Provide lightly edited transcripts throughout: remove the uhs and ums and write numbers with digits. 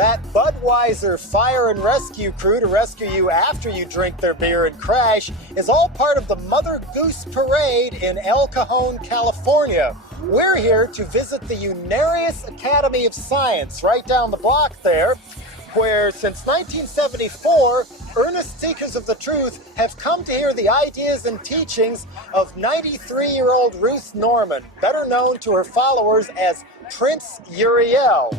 that Budweiser fire and rescue crew to rescue you after you drink their beer and crash is all part of the Mother Goose Parade in El Cajon, California. We're here to visit the Unarius Academy of Science right down the block there, where since 1974, earnest seekers of the truth have come to hear the ideas and teachings of 93-year-old Ruth Norman, better known to her followers as Prince Uriel.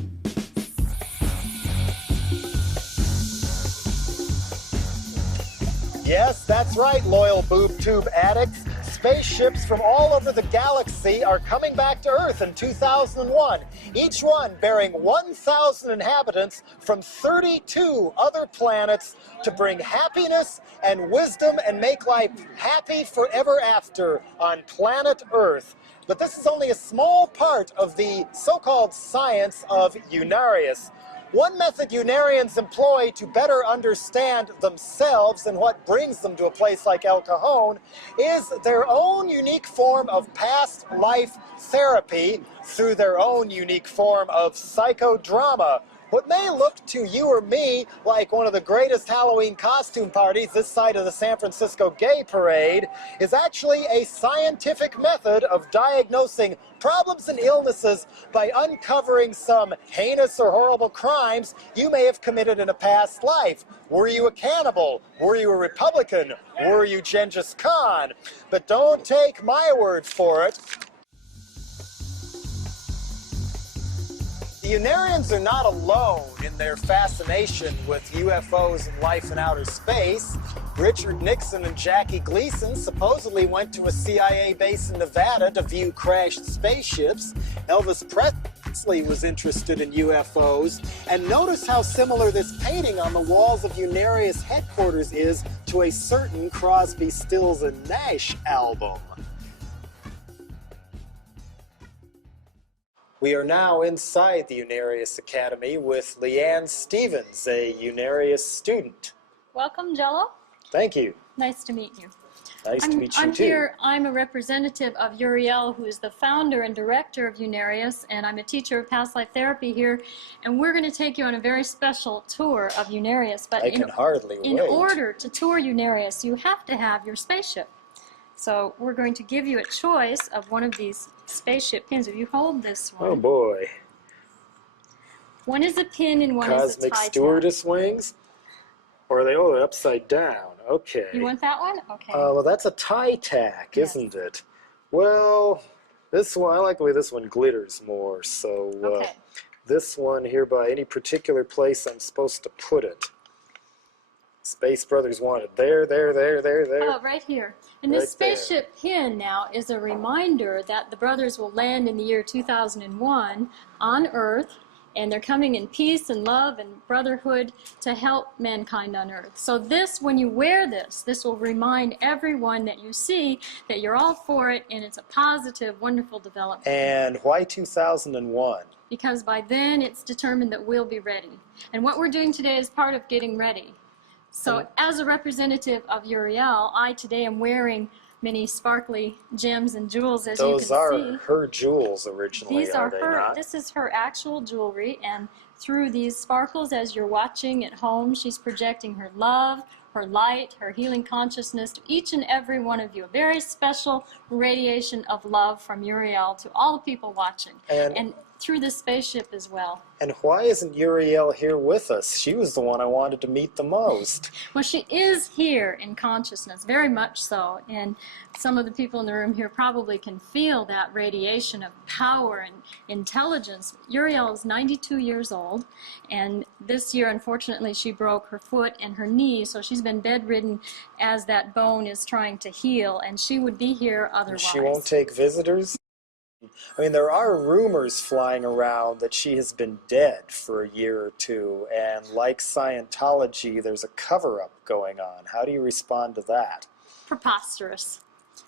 Yes, that's right, loyal boob tube addicts. Spaceships from all over the galaxy are coming back to Earth in 2001, each one bearing 1,000 inhabitants from 32 other planets to bring happiness and wisdom and make life happy forever after on planet Earth. But this is only a small part of the so-called science of Unarius. One method Unarians employ to better understand themselves and what brings them to a place like El Cajon is their own unique form of past life therapy through their own unique form of psychodrama. What may look to you or me like one of the greatest Halloween costume parties this side of the San Francisco Gay Parade is actually a scientific method of diagnosing problems and illnesses by uncovering some heinous or horrible crimes you may have committed in a past life. Were you a cannibal? Were you a Republican? Were you Genghis Khan? But don't take my word for it. The Unarians are not alone in their fascination with UFOs and life in outer space. Richard Nixon and Jackie Gleason supposedly went to a CIA base in Nevada to view crashed spaceships. Elvis Presley was interested in UFOs. And notice how similar this painting on the walls of Unarius headquarters is to a certain Crosby, Stills and Nash album. We are now inside the Unarius Academy with Leanne Stevens, a Unarius student. Welcome, Jello. Thank you. Nice to meet you. Nice to meet you too. I'm a representative of Uriel, who is the founder and director of Unarius, and I'm a teacher of past life therapy here, and we're going to take you on a very special tour of Unarius. But I can hardly wait. In order to tour Unarius, you have to have your spaceship. So we're going to give you a choice of one of these spaceship pins. If you hold this one. Oh boy. One is a pin and one is a Cosmic tie stewardess wings? Or are they upside down? Okay. You want that one? Okay. Well, that's a tie tack, isn't it? Well, this one, I like the way this one glitters more. So okay. This one here, by any particular place I'm supposed to put it. Space Brothers want it there. Oh, right here. And this Right spaceship pin now is a reminder that the brothers will land in the year 2001 on Earth, and they're coming in peace and love and brotherhood to help mankind on Earth. So this, when you wear this, this will remind everyone that you see that you're all for it, and it's a positive, wonderful development. And why 2001? Because by then it's determined that we'll be ready. And what we're doing today is part of getting ready. So as a representative of Uriel, I today am wearing many sparkly gems and jewels, as you can see. Those are her jewels originally, These are they her, not? This is her actual jewelry, and through these sparkles, as you're watching at home, she's projecting her love, her light, her healing consciousness to each and every one of you. A very special radiation of love from Uriel to all the people watching. And through this spaceship as well. And why isn't Uriel here with us? She was the one I wanted to meet the most. Well, she is here in consciousness, very much so. And some of the people in the room here probably can feel that radiation of power and intelligence. Uriel is 92 years old, and this year, unfortunately, she broke her foot and her knee, so she's been bedridden as that bone is trying to heal, and she would be here otherwise. She won't take visitors? I mean, there are rumors flying around that she has been dead for a year or two, and like Scientology, there's a cover-up going on. How do you respond to that? Preposterous.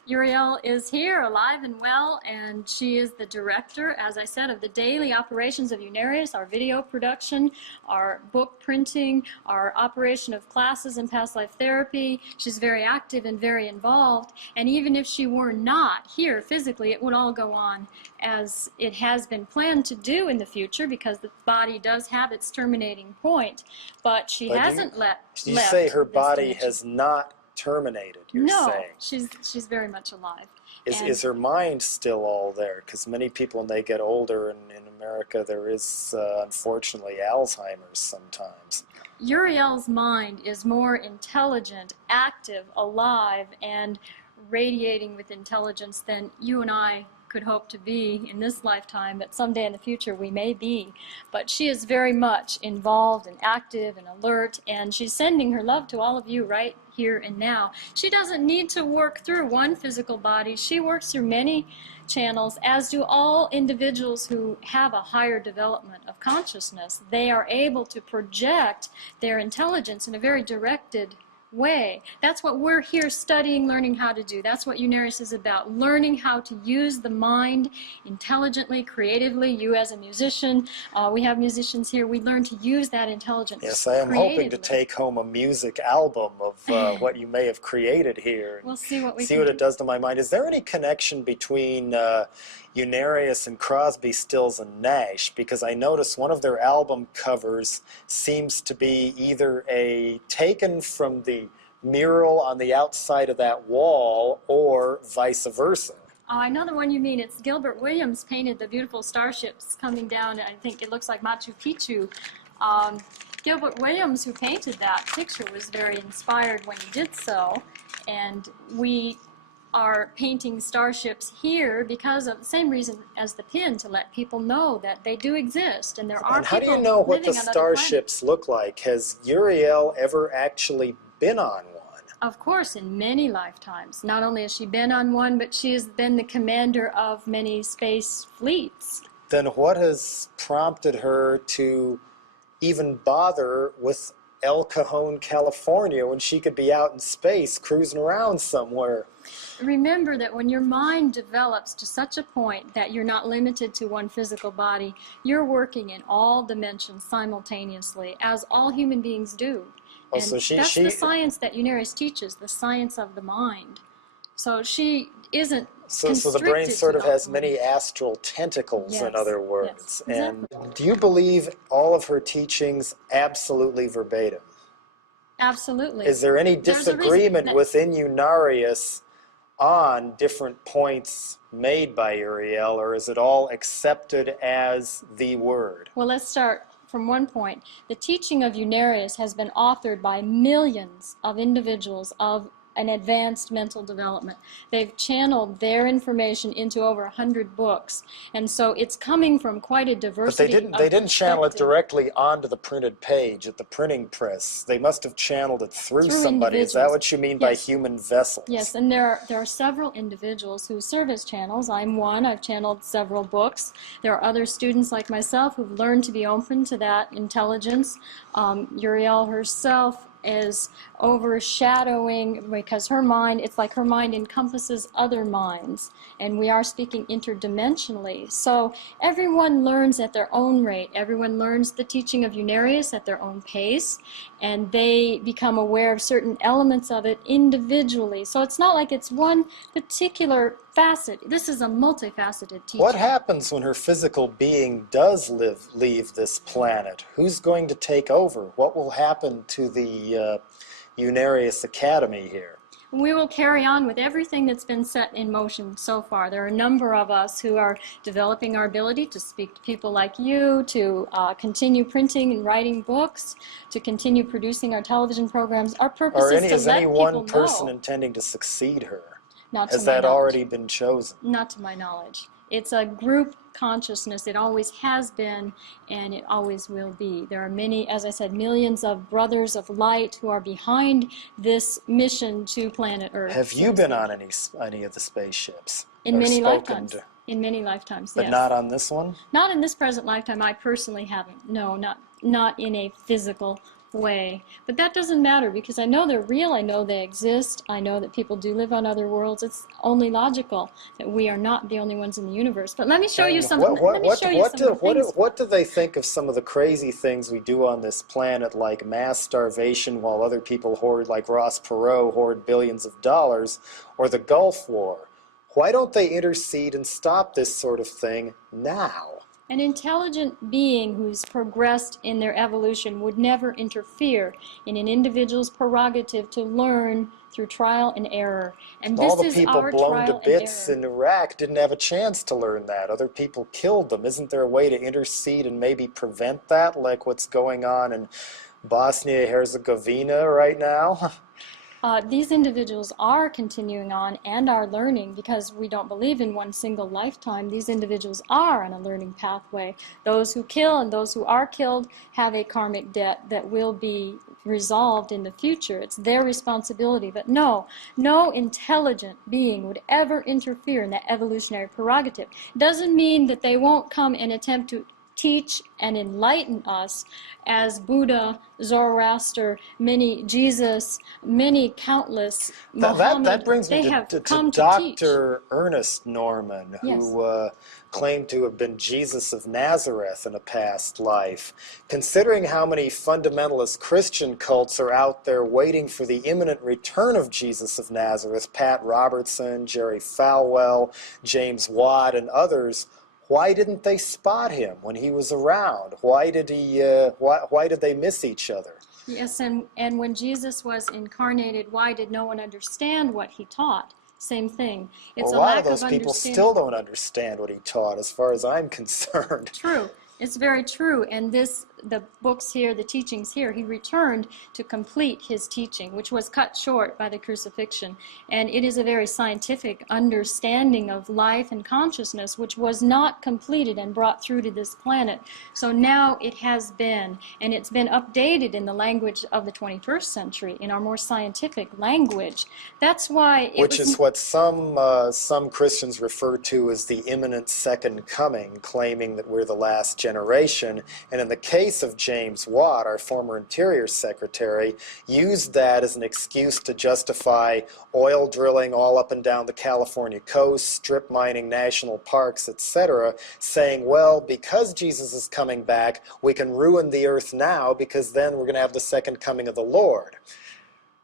Uriel is here, alive and well, and she is the director, as I said, of the daily operations of Unarius, our video production, our book printing, our operation of classes in past life therapy. She's very active and very involved, and even if she were not here physically, it would all go on as it has been planned to do in the future, because the body does have its terminating point, but she hasn't left. You say her body dimension. has not terminated, you're saying? She's very much alive. Is her mind still all there? Because many people, when they get older, and in America there is unfortunately Alzheimer's sometimes. Uriel's mind is more intelligent, active, alive, and radiating with intelligence than you and I could hope to be in this lifetime, but someday in the future we may be. But she is very much involved and active and alert, and she's sending her love to all of you right here and now. She doesn't need to work through one physical body. She works through many channels, as do all individuals who have a higher development of consciousness. They are able to project their intelligence in a very directed way. That's what we're here studying, learning how to do. That's what Unarius is about, learning how to use the mind intelligently, creatively. You as a musician, we have musicians here, we learn to use that intelligence. Yes, I am hoping to take home a music album of what you may have created here. We'll see what what it does to my mind. Is there any connection between Unarius and Crosby, Stills and Nash? Because I noticed one of their album covers seems to be either taken from the mural on the outside of that wall or vice versa. Oh, I know the one you mean. It's Gilbert Williams painted the beautiful starships coming down. I think it looks like Machu Picchu. Gilbert Williams, who painted that picture, was very inspired when he did so, and we are painting starships here because of the same reason as the pin, to let people know that they do exist, and there are people. And how do you know what the starships look like? Has Uriel ever actually been on one? Of course, in many lifetimes. Not only has she been on one, but she has been the commander of many space fleets. Then what has prompted her to even bother with El Cajon, California, when she could be out in space cruising around somewhere? Remember that when your mind develops to such a point that you're not limited to one physical body, you're working in all dimensions simultaneously, as all human beings do. Oh, and so that's the science that Unarius teaches, the science of the mind. So she isn't so the brain sort of has many astral tentacles, in other words. Yes, exactly. And do you believe all of her teachings absolutely verbatim? Absolutely. Is there any disagreement within Unarius on different points made by Uriel, or is it all accepted as the word? Well, let's start from one point. The teaching of Unarius has been authored by millions of individuals of an advanced mental development. They've channeled their information into over 100 books, and so it's coming from quite a diversity. But they didn't channel it directly onto the printed page at the printing press. They must have channeled it through somebody. Is that what you mean by human vessels? Yes, and there are several individuals who serve as channels. I'm one. I've channeled several books. There are other students like myself who've learned to be open to that intelligence. Uriel herself is overshadowing, because her mind, it's like her mind encompasses other minds, and we are speaking interdimensionally. So everyone learns at their own rate. Everyone learns the teaching of Unarius at their own pace, and they become aware of certain elements of it individually. So it's not like it's one particular facet. This is a multifaceted teaching. What happens when her physical being does leave this planet? Who's going to take over? What will happen to the Unarius Academy here? We will carry on with everything that's been set in motion so far. There are a number of us who are developing our ability to speak to people like you, to continue printing and writing books, to continue producing our television programs. Our purpose is to let people know. Is any one person intending to succeed her? Has that already been chosen? Not to my knowledge. It's a group consciousness. It always has been, and it always will be. There are many, as I said, millions of brothers of light who are behind this mission to planet Earth. Have you been on any of the spaceships? In many lifetimes. In many lifetimes, yes. But not on this one? Not in this present lifetime. I personally haven't. No, not in a physical way. But that doesn't matter because I know they're real, I know they exist, I know that people do live on other worlds. It's only logical that we are not the only ones in the universe. But let me show you some. What do they think of some of the crazy things we do on this planet, like mass starvation while other people hoard, like Ross Perot, hoard billions of dollars, or the Gulf War? Why don't they intercede and stop this sort of thing now? An intelligent being who's progressed in their evolution would never interfere in an individual's prerogative to learn through trial and error. And All this the is people our blown trial to and bits error. in Iraq didn't have a chance to learn that. Other people killed them. Isn't there a way to intercede and maybe prevent that, like what's going on in Bosnia-Herzegovina right now? These individuals are continuing on and are learning because we don't believe in one single lifetime. These individuals are on a learning pathway. Those who kill and those who are killed have a karmic debt that will be resolved in the future. It's their responsibility. But no intelligent being would ever interfere in that evolutionary prerogative. Doesn't mean that they won't come and attempt to teach and enlighten us as Buddha, Zoroaster, Jesus, many countless Muhammad. That brings me they have to come to teach. Dr. Ernest Norman, who claimed to have been Jesus of Nazareth in a past life. Considering how many fundamentalist Christian cults are out there waiting for the imminent return of Jesus of Nazareth, Pat Robertson, Jerry Falwell, James Watt, and others, why didn't they spot him when he was around? Why did they miss each other? Yes, and when Jesus was incarnated, why did no one understand what he taught? Same thing. It's Well, a a lot lack of those of people understanding. still don't understand what he taught, as far as I'm concerned. True. It's very true. And the books here, the teachings here, he returned to complete his teaching, which was cut short by the crucifixion. And it is a very scientific understanding of life and consciousness, which was not completed and brought through to this planet. So now it has been, and it's been updated in the language of the 21st century, in our more scientific language. That's why Which is what some Christians refer to as the imminent second coming, claiming that we're the last generation. And in the case of James Watt, our former Interior Secretary, used that as an excuse to justify oil drilling all up and down the California coast, strip mining national parks, etc., saying, well, because Jesus is coming back, we can ruin the earth now because then we're going to have the second coming of the Lord.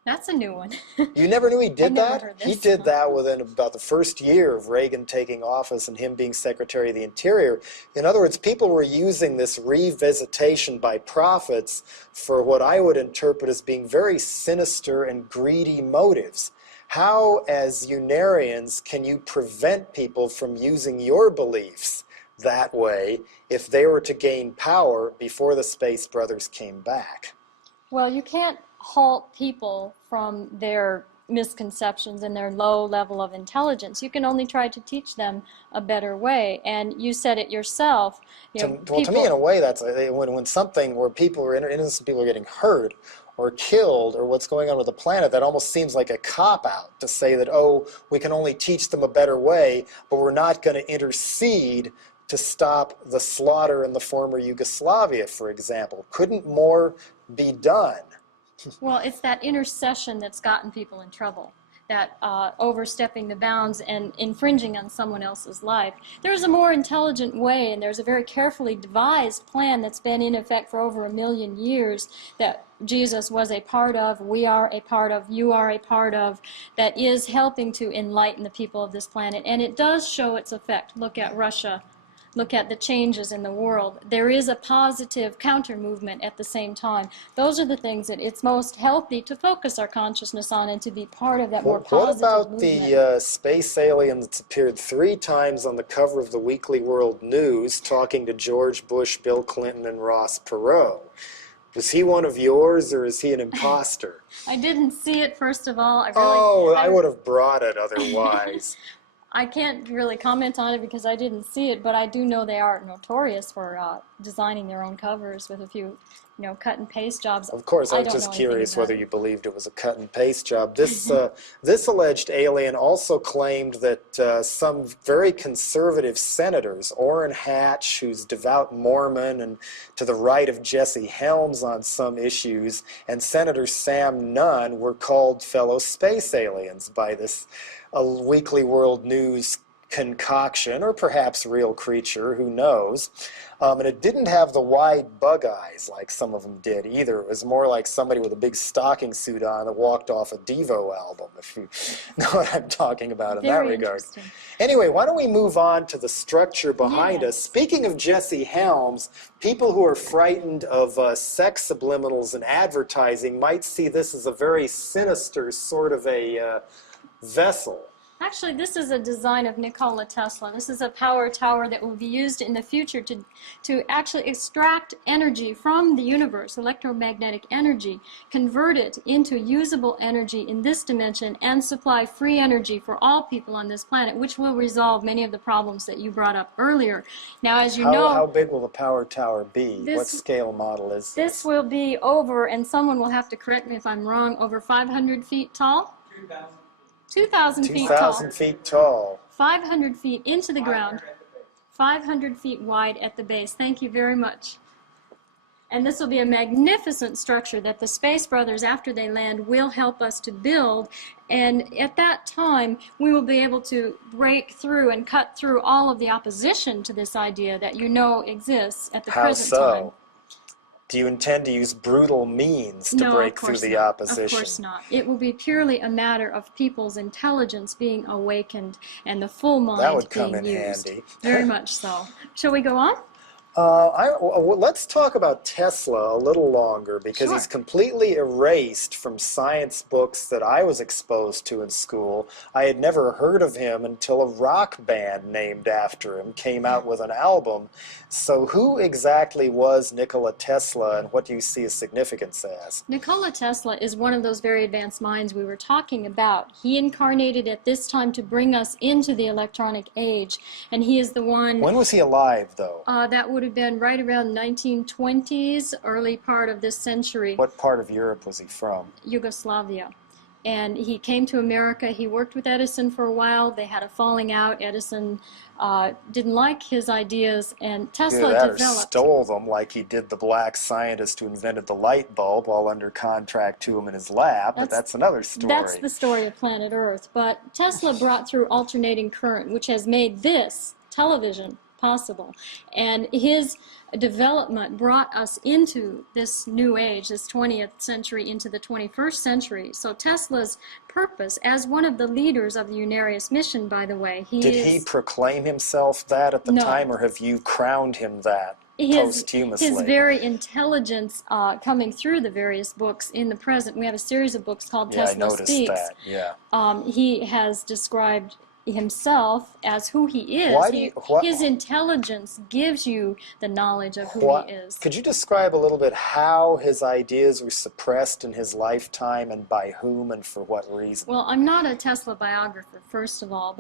That's a new one. You never knew he did that? Heard He this did one. that within about the first year of Reagan taking office and him being Secretary of the Interior. In other words, people were using this revisitation by prophets for what I would interpret as being very sinister and greedy motives. How, as Unarians, can you prevent people from using your beliefs that way if they were to gain power before the Space Brothers came back? Well, you can't halt people from their misconceptions and their low level of intelligence. You can only try to teach them a better way. And you said it yourself. To me, in a way, that's when something where innocent people are getting hurt or killed, or what's going on with the planet, that almost seems like a cop-out to say that, oh, we can only teach them a better way, but we're not going to intercede to stop the slaughter in the former Yugoslavia, for example. Couldn't more be done? Well, it's that intercession that's gotten people in trouble, that overstepping the bounds and infringing on someone else's life. There's a more intelligent way, and there's a very carefully devised plan that's been in effect for over 1 million years that Jesus was a part of, we are a part of, you are a part of, that is helping to enlighten the people of this planet. And it does show its effect. Look at Russia. Look at the changes in the world. There is a positive counter movement at the same time. Those are the things that it's most healthy to focus our consciousness on and to be part of that more positive movement. What about movement. the space alien that's appeared 3 times on the cover of the Weekly World News talking to George Bush, Bill Clinton, and Ross Perot? Was he one of yours, or is he an imposter? I didn't see it, first of all. I would have brought it otherwise. I can't really comment on it because I didn't see it, but I do know they are notorious for designing their own covers with a few, cut and paste jobs. Of course, I was don't just know anything curious about whether it. you believed it was a cut and paste job. This alleged alien also claimed that some very conservative senators, Orrin Hatch, who's devout Mormon and to the right of Jesse Helms on some issues, and Senator Sam Nunn were called fellow space aliens by this Weekly World News concoction, or perhaps real creature, who knows. And it didn't have the wide bug eyes like some of them did either. It was more like somebody with a big stocking suit on that walked off a Devo album, if you know what I'm talking about in that Very regard. interesting. Anyway, why don't we move on to the structure behind Yes. us? Speaking of Jesse Helms, people who are frightened of sex subliminals in advertising might see this as a very sinister sort of a vessel. Actually, this is a design of Nikola Tesla. This is a power tower that will be used in the future to actually extract energy from the universe, electromagnetic energy, convert it into usable energy in this dimension, and supply free energy for all people on this planet, which will resolve many of the problems that you brought up earlier. Now, as you know... How big will the power tower be? This, what scale model is this? This will be over, and someone will have to correct me if I'm wrong, over 500 feet tall? 2,000 feet tall. 2,000 feet tall. 500 feet into the ground. 500 feet wide at the base. Thank you very much. And this will be a magnificent structure that the Space Brothers, after they land, will help us to build. And at that time, we will be able to break through and cut through all of the opposition to this idea that exists at the present time. Do you intend to use brutal means to break through the opposition? Of course not. It will be purely a matter of people's intelligence being awakened and the full mind being used. That would come in handy. Very much so. Shall we go on? Let's talk about Tesla a little longer, because he's completely erased from science books that I was exposed to in school. I had never heard of him until a rock band named after him came out with an album. So who exactly was Nikola Tesla, and what do you see his significance as? Nikola Tesla is one of those very advanced minds we were talking about. He incarnated at this time to bring us into the electronic age, and he is the one... When was he alive, though? That would have been right around 1920s, early part of this century. What part of Europe was he from? Yugoslavia. And he came to America. He worked with Edison for a while. They had a falling out. Edison didn't like his ideas, and Tesla developed... Or stole them, like he did the black scientist who invented the light bulb while under contract to him in his lab, but that's another story. That's the story of planet Earth. But Tesla brought through alternating current, which has made this television possible. And his development brought us into this new age, this 20th century, into the 21st century. So Tesla's purpose, as one of the leaders of the Unarius mission, by the way, Did he proclaim himself that at the time, or have you crowned him that posthumously? His very intelligence coming through the various books in the present. We have a series of books called Tesla Speaks. I noticed that, he has described himself as who he is. His intelligence gives you the knowledge of who he is. Could you describe a little bit how his ideas were suppressed in his lifetime, and by whom, and for what reason? Well, I'm not a Tesla biographer, first of all,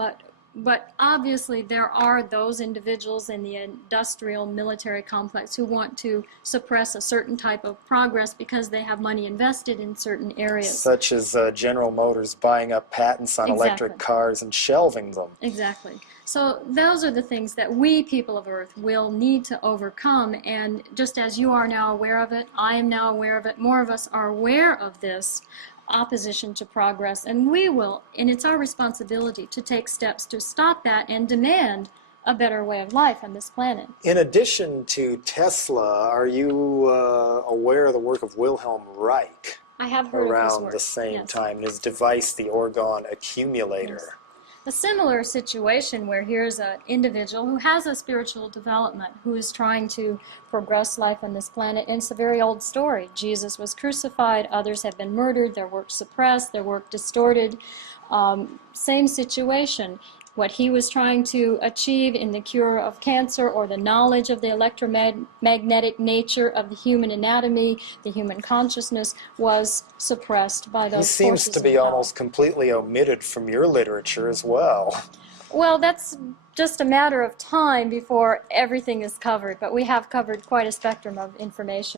but obviously there are those individuals in the industrial military complex who want to suppress a certain type of progress because they have money invested in certain areas. Such as General Motors buying up patents on electric cars and shelving them. Exactly. So those are the things that we, people of Earth, will need to overcome. And just as you are now aware of it, I am now aware of it, more of us are aware of this opposition to progress, and we will, and it's our responsibility to take steps to stop that and demand a better way of life on this planet. In addition to Tesla, are you aware of the work of Wilhelm Reich? I have heard of his work. Around the same time, and his device, the Orgon Accumulator. Yes. A similar situation where here's an individual who has a spiritual development, who is trying to progress life on this planet, and it's a very old story. Jesus was crucified, others have been murdered, their work suppressed, their work distorted. Same situation. What he was trying to achieve in the cure of cancer, or the knowledge of the electromagnetic nature of the human anatomy, the human consciousness, was suppressed by those forces. He seems to be almost completely omitted from your literature as well. Well, that's just a matter of time before everything is covered, but we have covered quite a spectrum of information.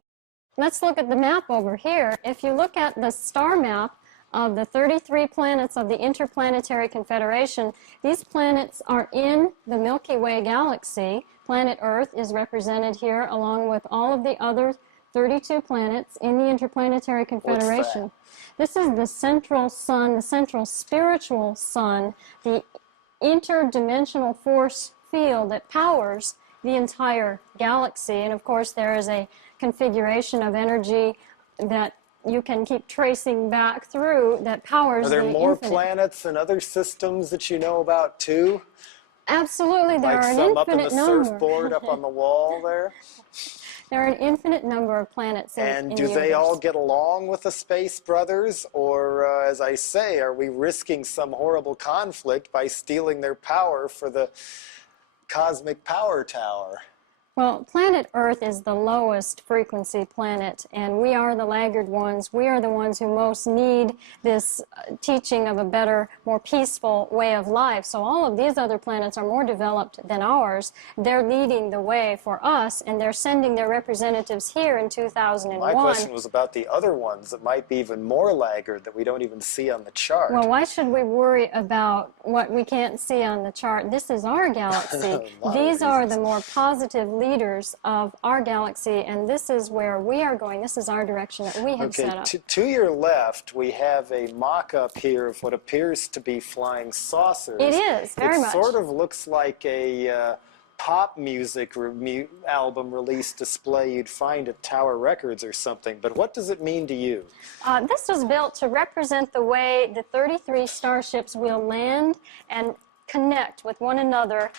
Let's look at the map over here. If you look at the star map of the 33 planets of the Interplanetary Confederation, these planets are in the Milky Way galaxy. Planet Earth is represented here along with all of the other 32 planets in the Interplanetary Confederation. This is the central sun, the central spiritual sun, the interdimensional force field that powers the entire galaxy. And of course, there is a configuration of energy that you can keep tracing back through that powers the infinite. Are there more planets and other systems that you know about too? Absolutely, there are an some up in infinite the number. surfboard up on the wall there? There are an infinite number of planets in And the do universe. they all get along with the Space Brothers? Or, as I say, are we risking some horrible conflict by stealing their power for the cosmic power tower? Well, planet Earth is the lowest frequency planet, and we are the laggard ones. We are the ones who most need this teaching of a better, more peaceful way of life. So all of these other planets are more developed than ours. They're leading the way for us, and they're sending their representatives here in 2001. My question was about the other ones that might be even more laggard that we don't even see on the chart. Well, why should we worry about what we can't see on the chart? This is our galaxy. These are the more positive leaders of our galaxy, and this is where we are going. This is our direction that we have set up. To your left, we have a mock-up here of what appears to be flying saucers. It is, very much. It sort of looks like a pop music album release display you'd find at Tower Records or something, but what does it mean to you? This was built to represent the way the 33 starships will land and connect with one another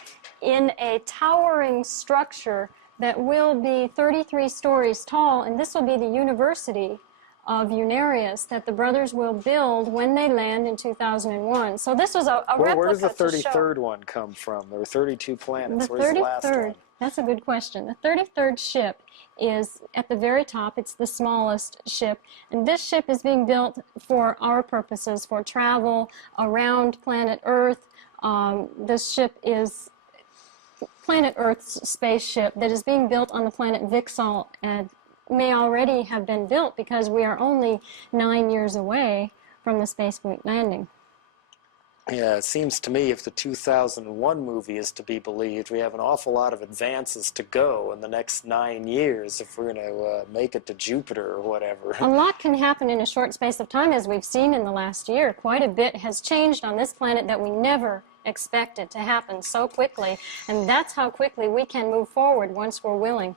in a towering structure that will be 33 stories tall, and this will be the University of Unarius that the brothers will build when they land in 2001. So this was a replica. Where does the to show. 33rd one come from? There were 32 planets. The Where's 33rd, the last one? that's a good question. The 33rd ship is at the very top. It's the smallest ship, and this ship is being built for our purposes, for travel around planet Earth. This ship is planet Earth's spaceship that is being built on the planet Vixal and may already have been built because we are only 9 years away from the space fleet landing. Yeah, it seems to me if the 2001 movie is to be believed, we have an awful lot of advances to go in the next 9 years if we're going to make it to Jupiter or whatever. A lot can happen in a short space of time, as we've seen in the last year. Quite a bit has changed on this planet that we never expected to happen so quickly, and that's how quickly we can move forward once we're willing.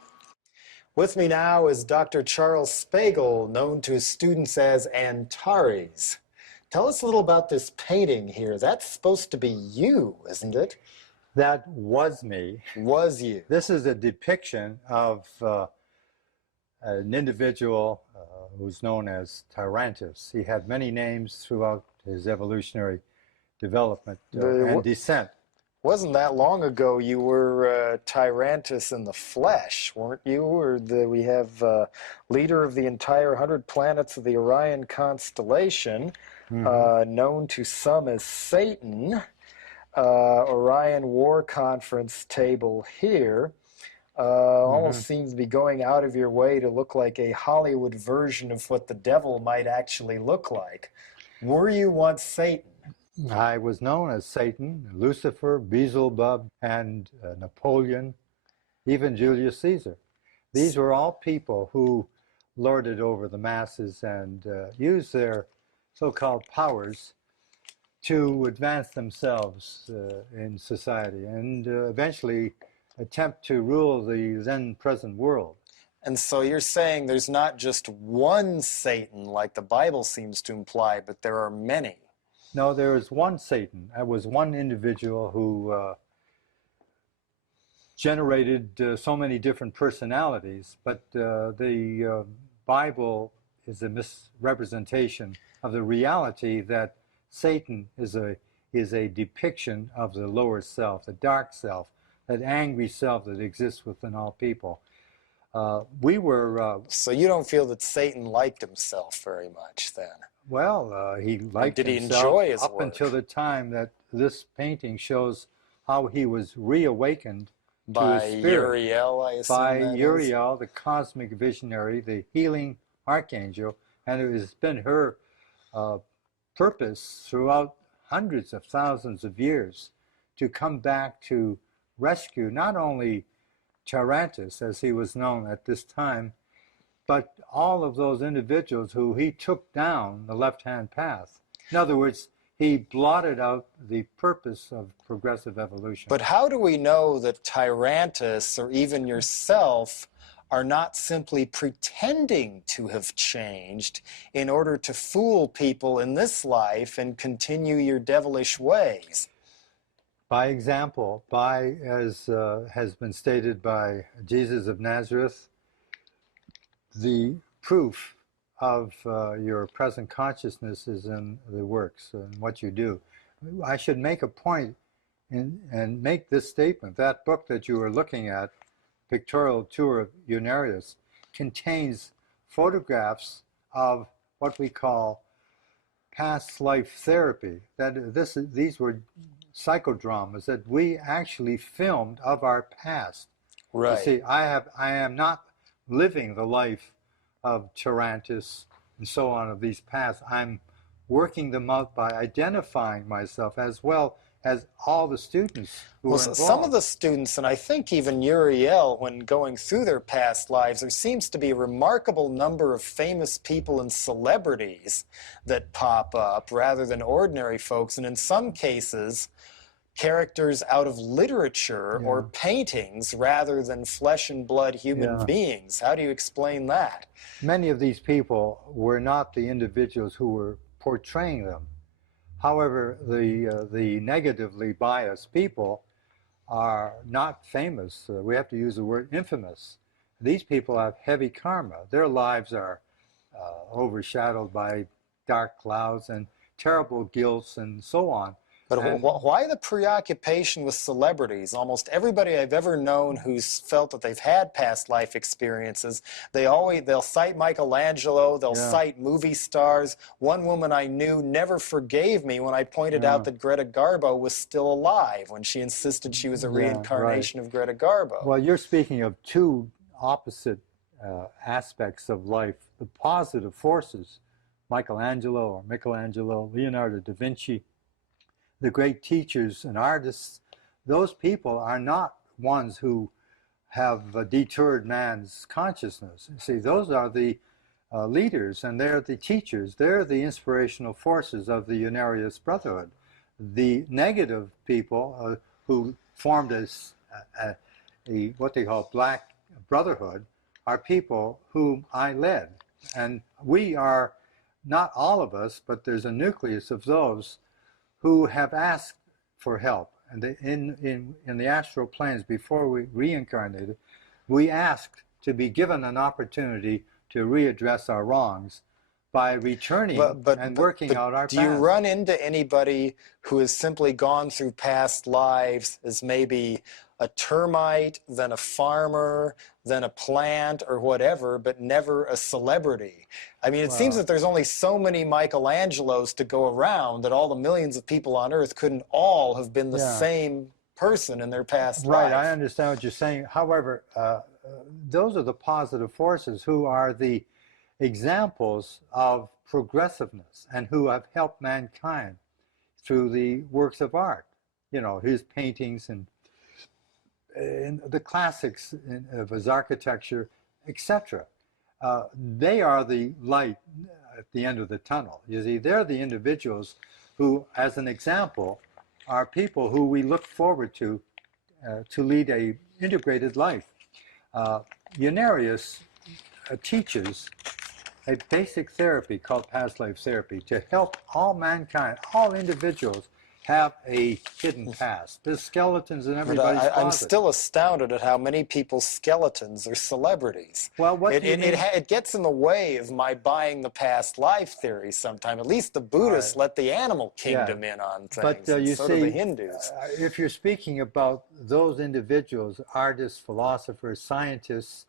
With me now is Dr. Charles Spiegle, known to his students as Antares. Tell us a little about this painting here. That's supposed to be you, isn't it? That was me. Was you. This is a depiction of an individual who's known as Tyrantus. He had many names throughout his evolutionary development and descent. Wasn't that long ago you were Tyrantus in the flesh, weren't you? Or we have leader of the entire 100 planets of the Orion constellation, known to some as Satan. Orion War Conference table here. Almost seems to be going out of your way to look like a Hollywood version of what the devil might actually look like. Were you once Satan? I was known as Satan, Lucifer, Beelzebub, and Napoleon, even Julius Caesar. These were all people who lorded over the masses and used their so-called powers to advance themselves in society and eventually attempt to rule the then present world. And so you're saying there's not just one Satan like the Bible seems to imply, but there are many. No, there is one Satan. That was one individual who generated so many different personalities, but the Bible is a misrepresentation of the reality that Satan is a depiction of the lower self, the dark self, that angry self that exists within all people. We were... So you don't feel that Satan liked himself very much then? Well, he liked did he himself enjoy his up work? until the time that this painting shows how he was reawakened by to his spirit Uriel, I assume by that is. Uriel, the cosmic visionary, the healing archangel, and it has been her purpose throughout hundreds of thousands of years to come back to rescue not only Charantis, as he was known at this time, but all of those individuals who he took down the left-hand path. In other words, he blotted out the purpose of progressive evolution. But how do we know that Tyrantus or even yourself are not simply pretending to have changed in order to fool people in this life and continue your devilish ways? By example, by, as has been stated by Jesus of Nazareth, the proof of your present consciousness is in the works and what you do. I should make a point and make this statement. That book that you are looking at, Pictorial Tour of Unarius, contains photographs of what we call past life therapy. These were psychodramas that we actually filmed of our past. Right. You see, I am not living the life of Charantis and so on of these paths. I'm working them out by identifying myself as well as all the students who are involved. Some of the students, and I think even Uriel, when going through their past lives, there seems to be a remarkable number of famous people and celebrities that pop up rather than ordinary folks, and in some cases, characters out of literature or paintings rather than flesh and blood human beings. How do you explain that? Many of these people were not the individuals who were portraying them. However, the negatively biased people are not famous. We have to use the word infamous. These people have heavy karma. Their lives are overshadowed by dark clouds and terrible guilts and so on. But why the preoccupation with celebrities? Almost everybody I've ever known who's felt that they've had past life experiences, they'll cite Michelangelo, they'll cite movie stars. One woman I knew never forgave me when I pointed out that Greta Garbo was still alive when she insisted she was a reincarnation of Greta Garbo. Well, you're speaking of two opposite aspects of life. The positive forces, Michelangelo, Leonardo da Vinci, the great teachers and artists, those people are not ones who have deterred man's consciousness. See, those are the leaders, and they're the teachers. They're the inspirational forces of the Unarius Brotherhood. The negative people who formed what they call Black Brotherhood are people whom I led. And we are, not all of us, but there's a nucleus of those who have asked for help. And in the astral planes, before we reincarnated, we asked to be given an opportunity to readdress our wrongs by returning and working out our past. Do you run into anybody who has simply gone through past lives as maybe a termite, then a farmer, then a plant or whatever, but never a celebrity? I mean, it seems that there's only so many Michelangelos to go around that all the millions of people on Earth couldn't all have been the same person in their past life. Right, I understand what you're saying. However, those are the positive forces who are the examples of progressiveness and who have helped mankind through the works of art. You know, his paintings and the classics of his architecture, etc. They are the light at the end of the tunnel. You see, they're the individuals who, as an example, are people who we look forward to lead a integrated life. Unarius teaches a basic therapy called past life therapy to help all mankind, all individuals, have a hidden past. There's skeletons in everybody's closet. I'm still astounded at how many people's skeletons are celebrities. Well, it gets in the way of my buying the past life theory sometime. At least the Buddhists let the animal kingdom in on things, but and you so see, do the Hindus. If you're speaking about those individuals, artists, philosophers, scientists,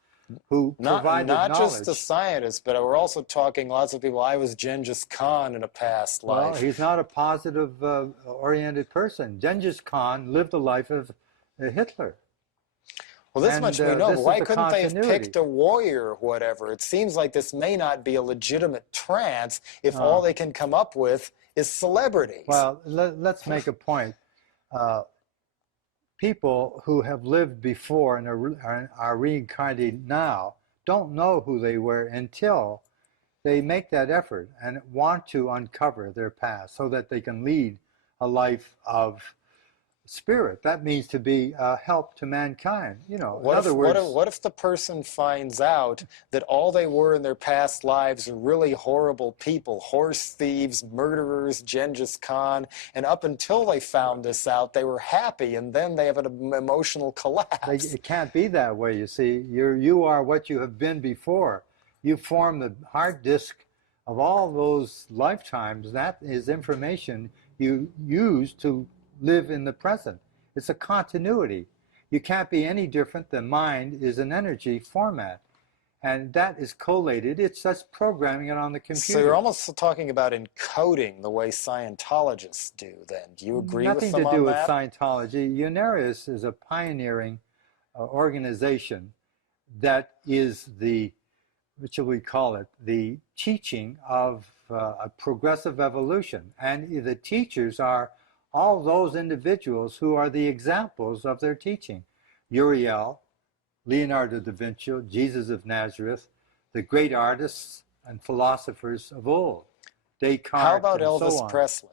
who provided not knowledge. just the scientists, but we're also talking lots of people. I was Genghis Khan in a past Well, life. he's not a positive oriented person. Genghis Khan lived the life of Hitler. Well, this And, much we know, this but is why the couldn't they have continuity. picked a warrior or whatever? It seems like this may not be a legitimate trance if all they can come up with is celebrities. Well, let's make a point. People who have lived before and are reincarnated now don't know who they were until they make that effort and want to uncover their past so that they can lead a life of spirit. That means to be a help to mankind. You know, in other words, what if the person finds out that all they were in their past lives are really horrible people, horse thieves, murderers, Genghis Khan, and up until they found this out, they were happy, and then they have an emotional collapse? it can't be that way. You see, you are what you have been before. You form the hard disk of all those lifetimes. That is information you use to live in the present. It's a continuity. You can't be any different than mind is an energy format. And that is collated. It's just programming it on the computer. So you're almost talking about encoding the way Scientologists do then. Do you agree with them on that? Nothing to do with Scientology. Unarius is a pioneering organization that is the, what shall we call it, the teaching of a progressive evolution. And the teachers are all those individuals who are the examples of their teaching. Uriel, Leonardo da Vinci, Jesus of Nazareth, the great artists and philosophers of old, Descartes. How about and Elvis so on. Presley?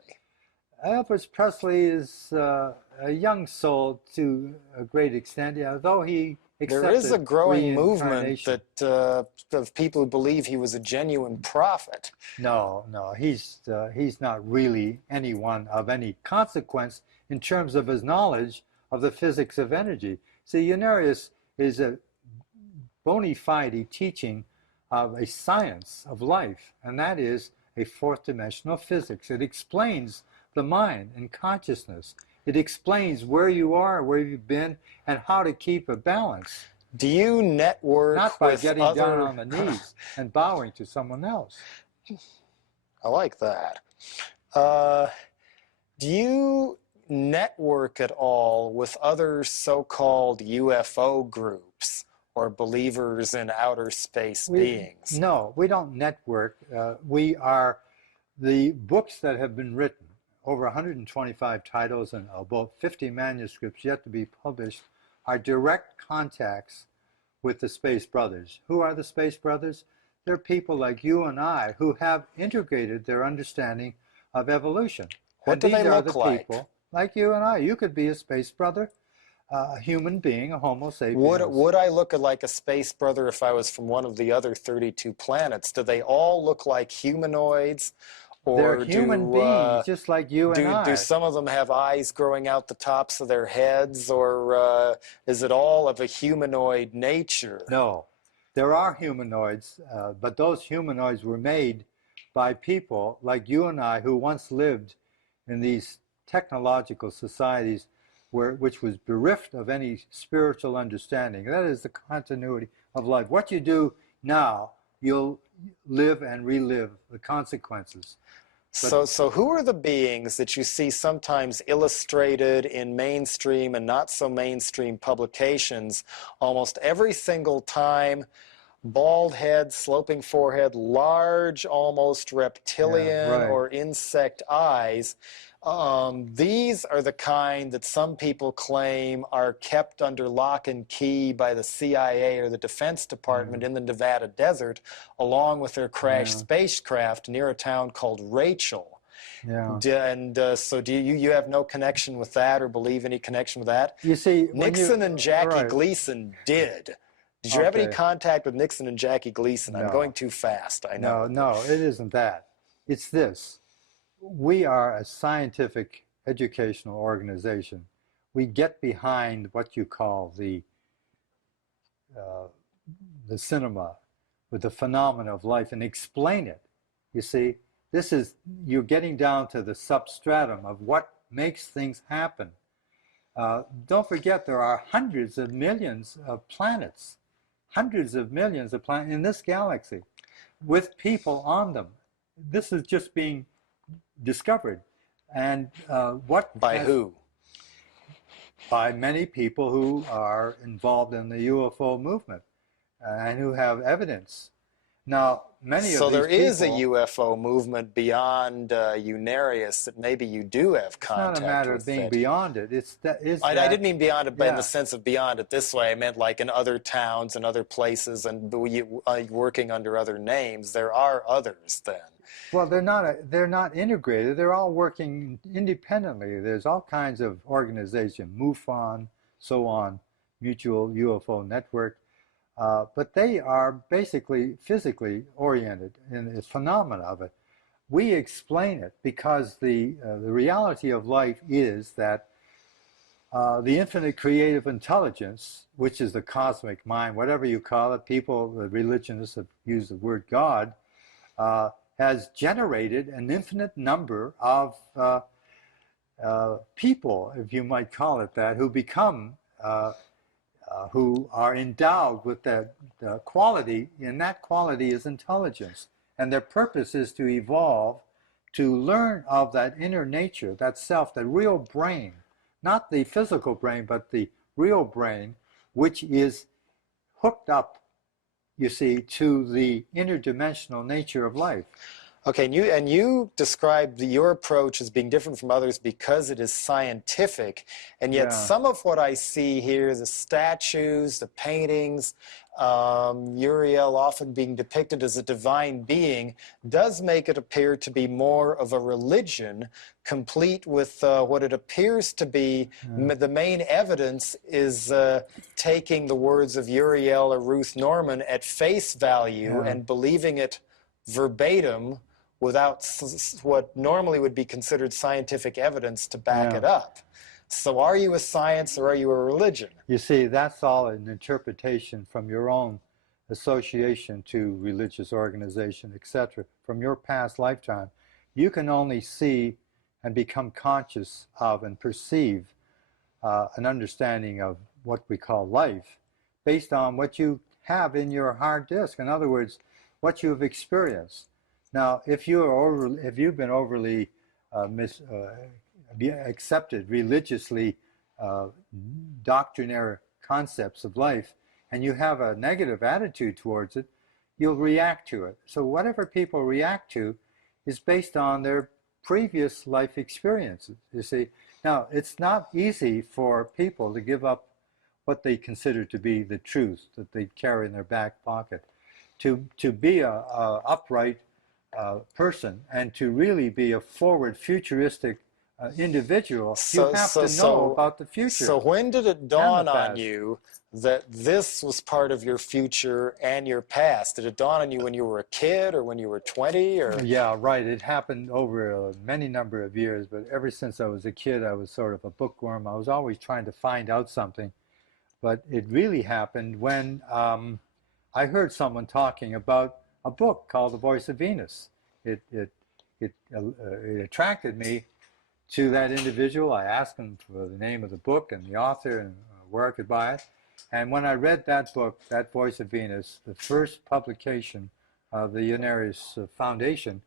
Elvis Presley is a young soul to a great extent, although he accepted There is a growing movement reincarnation. that of people who believe he was a genuine prophet. No, he's not really anyone of any consequence in terms of his knowledge of the physics of energy. See, Unarius is a bona fide teaching of a science of life, and that is a fourth dimensional physics. It explains the mind and consciousness. It explains where you are, where you've been, and how to keep a balance. Do you network Not by with getting other... down on the knees and bowing to someone else. I like that. Do you network at all with other so-called UFO groups or believers in outer space beings? No, we don't network. We are the books that have been written, over 125 titles and about 50 manuscripts yet to be published, are direct contacts with the Space Brothers. Who are the Space Brothers? They're people like you and I who have integrated their understanding of evolution. What do they look these are the like? people like you and I. You could be a Space Brother, a human being, a Homo sapiens. Would I look like a Space Brother if I was from one of the other 32 planets? Do they all look like humanoids? Or they're human beings, just like you and I. Do some of them have eyes growing out the tops of their heads, or is it all of a humanoid nature? No, there are humanoids, but those humanoids were made by people like you and I who once lived in these technological societies which was bereft of any spiritual understanding. That is the continuity of life. What you do now, you'll live and relive the consequences. So who are the beings that you see sometimes illustrated in mainstream and not so mainstream publications almost every single time? Bald head, sloping forehead, large, almost reptilian or insect eyes. These are the kind that some people claim are kept under lock and key by the CIA or the Defense Department in the Nevada desert, along with their crashed spacecraft near a town called Rachel. So do you have no connection with that or believe any connection with that? You see, Nixon and Jackie Gleason did. Did you have any contact with Nixon and Jackie Gleason? I'm going too fast, I know. No, it isn't that. It's this. We are a scientific educational organization. We get behind what you call the cinema with the phenomena of life and explain it. You see, you're getting down to the substratum of what makes things happen. Don't forget there are hundreds of millions of planets, hundreds of millions of planets in this galaxy with people on them. This is just being discovered. And By who? By many people who are involved in the UFO movement and who have evidence. Now, many of these So there is a people, UFO movement beyond Unarius that maybe you do have it's not contact a matter with. of being That beyond it. I didn't mean beyond it, but in the yeah. sense of beyond it this way. I meant like in other towns and other places and working under other names. There are others then. Well, they're not integrated. They're all working independently. There's all kinds of organization, MUFON, so on, Mutual UFO Network. But they are basically physically oriented in the phenomena of it. We explain it because the reality of life is that the infinite creative intelligence, which is the cosmic mind, whatever you call it, people, the religionists have used the word God, has generated an infinite number of people, if you might call it that, who become who are endowed with that quality, and that quality is intelligence. And their purpose is to evolve, to learn of that inner nature, that self, that real brain, not the physical brain, but the real brain, which is hooked up, you see, to the interdimensional nature of life. Okay, and you described your approach as being different from others because it is scientific, and yet some of what I see here, the statues, the paintings, Uriel often being depicted as a divine being, does make it appear to be more of a religion, complete with what it appears to be. The main evidence is taking the words of Uriel or Ruth Norman at face value and believing it verbatim, without what normally would be considered scientific evidence to back it up. So are you a science or are you a religion? You see, that's all an interpretation from your own association to religious organization, etc., from your past lifetime. You can only see and become conscious of and perceive an understanding of what we call life based on what you have in your hard disk. In other words, what you've experienced. Now, if you've been overly accepted religiously doctrinaire concepts of life, and you have a negative attitude towards it, you'll react to it. So whatever people react to is based on their previous life experiences, you see. Now, it's not easy for people to give up what they consider to be the truth that they carry in their back pocket. To be a upright person and to really be a forward, futuristic individual, you have to know about the future. So when did it dawn on you that this was part of your future and your past? Did it dawn on you when you were a kid or when you were 20? Or? Yeah, right. It happened over many number of years, but ever since I was a kid, I was sort of a bookworm. I was always trying to find out something. But it really happened when I heard someone talking about a book called The Voice of Venus. It attracted me to that individual. I asked him for the name of the book and the author and where I could buy it. And when I read that book, that Voice of Venus, the first publication of the Unarius Foundation,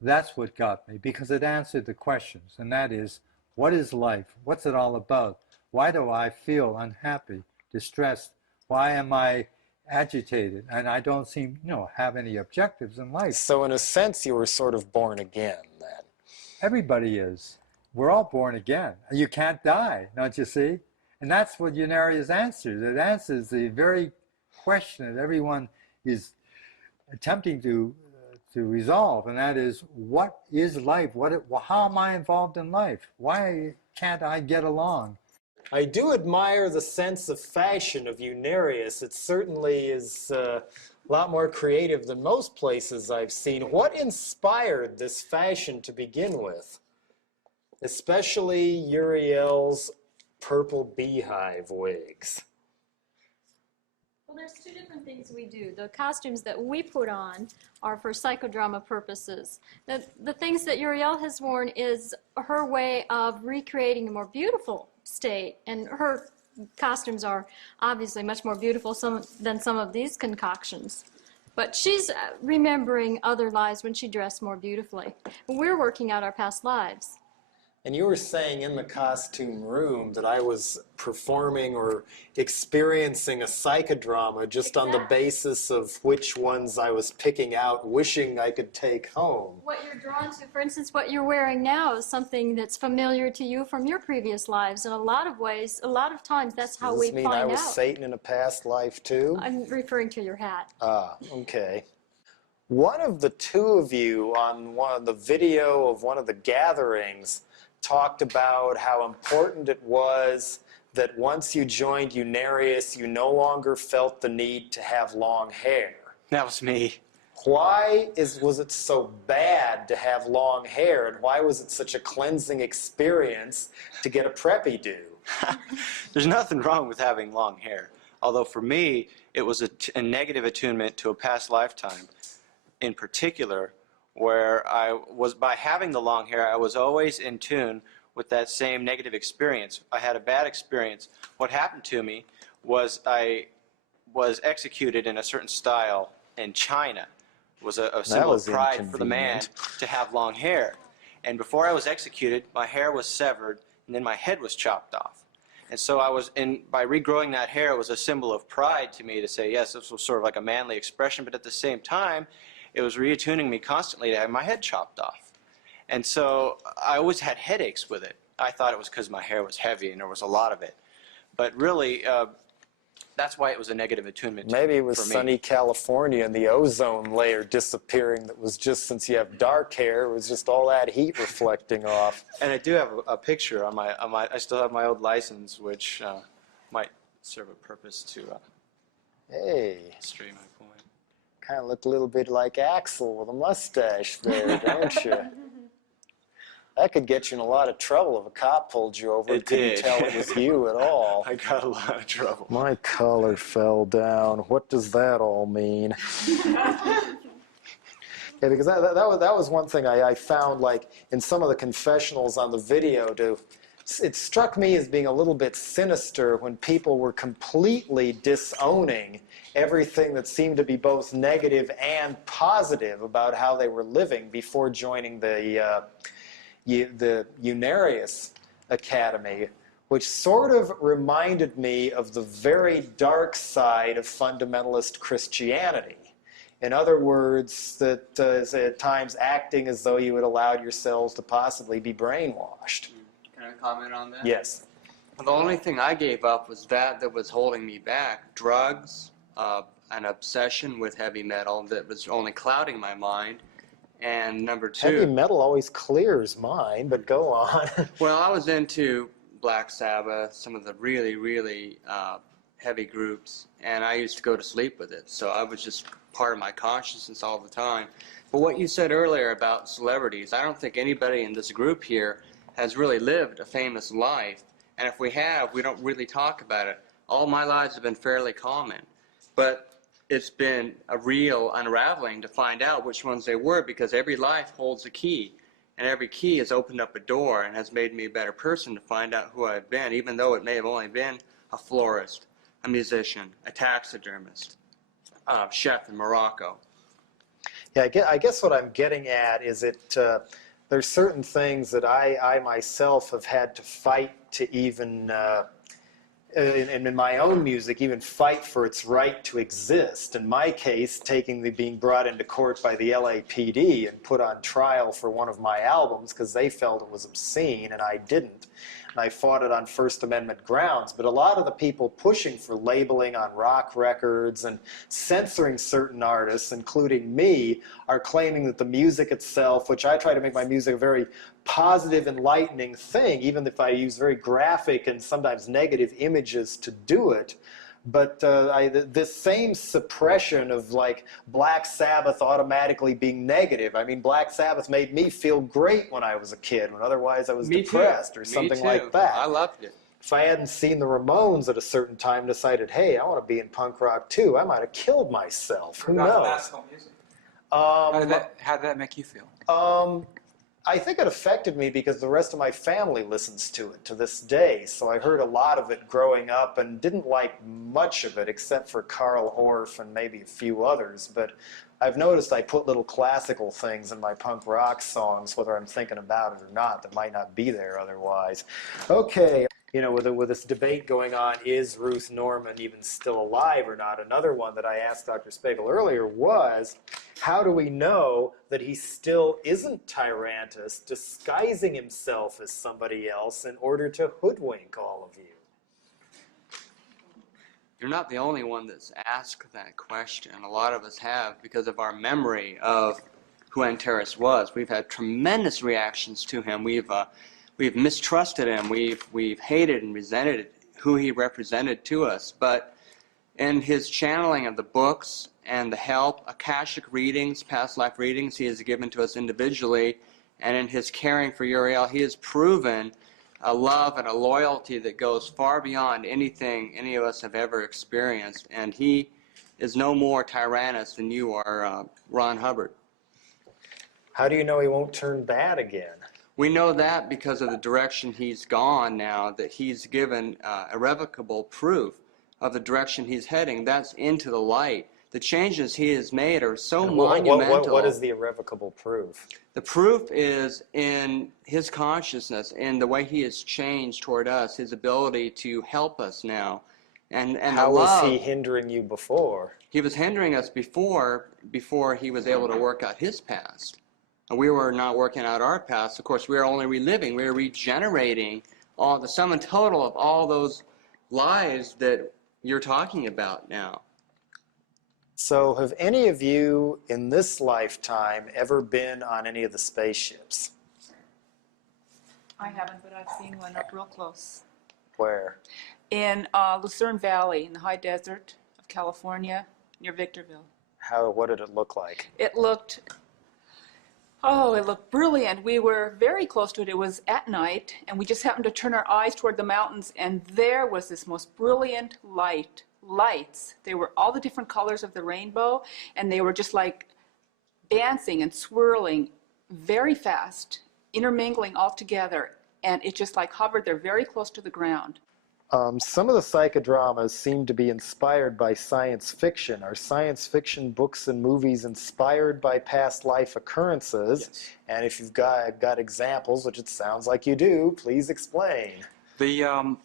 that's what got me, because it answered the questions, and that is, what is life? What's it all about? Why do I feel unhappy, distressed? Why am I agitated, and I don't seem, have any objectives in life? So in a sense, you were sort of born again then. Everybody is. We're all born again. You can't die, don't you see? And that's what Unarius answers. It answers the very question that everyone is attempting to resolve, and that is, what is life? How am I involved in life? Why can't I get along? I do admire the sense of fashion of Unarius. It certainly is a lot more creative than most places I've seen. What inspired this fashion to begin with? Especially Uriel's purple beehive wigs. Well, there's two different things we do. The costumes that we put on are for psychodrama purposes. The things that Uriel has worn is her way of recreating a more beautiful state, and her costumes are obviously much more beautiful than some of these concoctions. But she's remembering other lives when she dressed more beautifully. We're working out our past lives. And you were saying in the costume room that I was performing or experiencing a psychodrama just on the basis of which ones I was picking out, wishing I could take home. What you're drawn to, for instance, what you're wearing now is something that's familiar to you from your previous lives. In a lot of ways, a lot of times, that's how we Does this find out. mean I was Satan in a past life too? I'm referring to your hat. Ah, okay. One of the two of you on the video of one of the gatherings talked about how important it was that once you joined Unarius, you no longer felt the need to have long hair. That was me. Why was it so bad to have long hair, and why was it such a cleansing experience to get a preppy do? There's nothing wrong with having long hair. Although for me, it was a negative attunement to a past lifetime. In particular, where I was, by having the long hair, I was always in tune with that same negative experience. I had a bad experience. What happened to me was I was executed in a certain style in China. It was a symbol of pride for the man to have long hair. And before I was executed, my hair was severed, and then my head was chopped off. And so by regrowing that hair, it was a symbol of pride to me to say, yes, this was sort of like a manly expression, but at the same time, it was reattuning me constantly to have my head chopped off. And so I always had headaches with it. I thought it was because my hair was heavy and there was a lot of it. But really, that's why it was a negative attunement Maybe it was for me. sunny California and the ozone layer disappearing. That was just, since you have dark hair, it was just all that heat reflecting off. And I do have a picture on my, I still have my old license, which might serve a purpose to Hey, illustrate my point. kind of look a little bit like Axel with a mustache there, don't you? That could get you in a lot of trouble if a cop pulled you over and It couldn't did. tell it was you at all. I got a lot of trouble. My collar fell down. What does that all mean? Yeah, because that was one thing I found, like, in some of the confessionals on the video, it struck me as being a little bit sinister when people were completely disowning everything that seemed to be both negative and positive about how they were living before joining the Unarius Academy, which sort of reminded me of the very dark side of fundamentalist Christianity. In other words, that is at times acting as though you had allowed yourselves to possibly be brainwashed. Can I comment on that? Yes. The only thing I gave up was that was holding me back. Drugs, an obsession with heavy metal that was only clouding my mind. And number two... Heavy metal always clears mine, but go on. Well, I was into Black Sabbath, some of the really, really heavy groups, and I used to go to sleep with it. So I was just part of my consciousness all the time. But what you said earlier about celebrities, I don't think anybody in this group here has really lived a famous life. And if we have, we don't really talk about it. All my lives have been fairly common. But it's been a real unraveling to find out which ones they were, because every life holds a key. And every key has opened up a door and has made me a better person to find out who I've been, even though it may have only been a florist, a musician, a taxidermist, a chef in Morocco. Yeah, I guess what I'm getting at is there's certain things that I myself have had to fight to even, in my own music, even fight for its right to exist. In my case, being brought into court by the LAPD and put on trial for one of my albums because they felt it was obscene and I didn't. And I fought it on First Amendment grounds. But a lot of the people pushing for labeling on rock records and censoring certain artists, including me, are claiming that the music itself, which I try to make my music a very positive, enlightening thing, even if I use very graphic and sometimes negative images to do it. But this same suppression of, like, Black Sabbath automatically being negative. I mean, Black Sabbath made me feel great when I was a kid, when otherwise I was depressed or something like that. I loved it. If I hadn't seen the Ramones at a certain time and decided, hey, I want to be in punk rock too, I might have killed myself. Who knows? How did that make you feel? I think it affected me because the rest of my family listens to it to this day. So I heard a lot of it growing up and didn't like much of it except for Karl Orff and maybe a few others. But I've noticed I put little classical things in my punk rock songs, whether I'm thinking about it or not, that might not be there otherwise. Okay. You know, with this debate going on, is Ruth Norman even still alive or not? Another one that I asked Dr. Spagel earlier was, how do we know that he still isn't Tyrantus, disguising himself as somebody else in order to hoodwink all of you? You're not the only one that's asked that question. A lot of us have, because of our memory of who Antares was. We've had tremendous reactions to him. We've mistrusted him. We've hated and resented who he represented to us. But in his channeling of the books and the help, Akashic readings, past life readings he has given to us individually, and in his caring for Uriel, he has proven a love and a loyalty that goes far beyond anything any of us have ever experienced. And he is no more Tyrannus than you are, Ron Hubbard. How do you know he won't turn bad again? We know that because of the direction he's gone now, that he's given irrevocable proof of the direction he's heading. That's into the light. The changes he has made are so monumental. What is the irrevocable proof? The proof is in his consciousness, in the way he has changed toward us, his ability to help us now. And how was he hindering you before? He was hindering us before he was able to work out his past. And we were not working out our past. Of course, we are only reliving. We are regenerating all the sum and total of all those lives that you're talking about now. So have any of you in this lifetime ever been on any of the spaceships? I haven't, but I've seen one up real close. Where? In Lucerne Valley, in the high desert of California, near Victorville. What did it look like? It looked brilliant. We were very close to it. It was at night, and we just happened to turn our eyes toward the mountains, and there was this most brilliant lights. They were all the different colors of the rainbow, and they were just like dancing and swirling very fast, intermingling all together, and it just like hovered there very close to the ground. Some of the psychodramas seem to be inspired by science fiction. Are science fiction books and movies inspired by past life occurrences? Yes. And if you've got examples, which it sounds like you do, please explain. The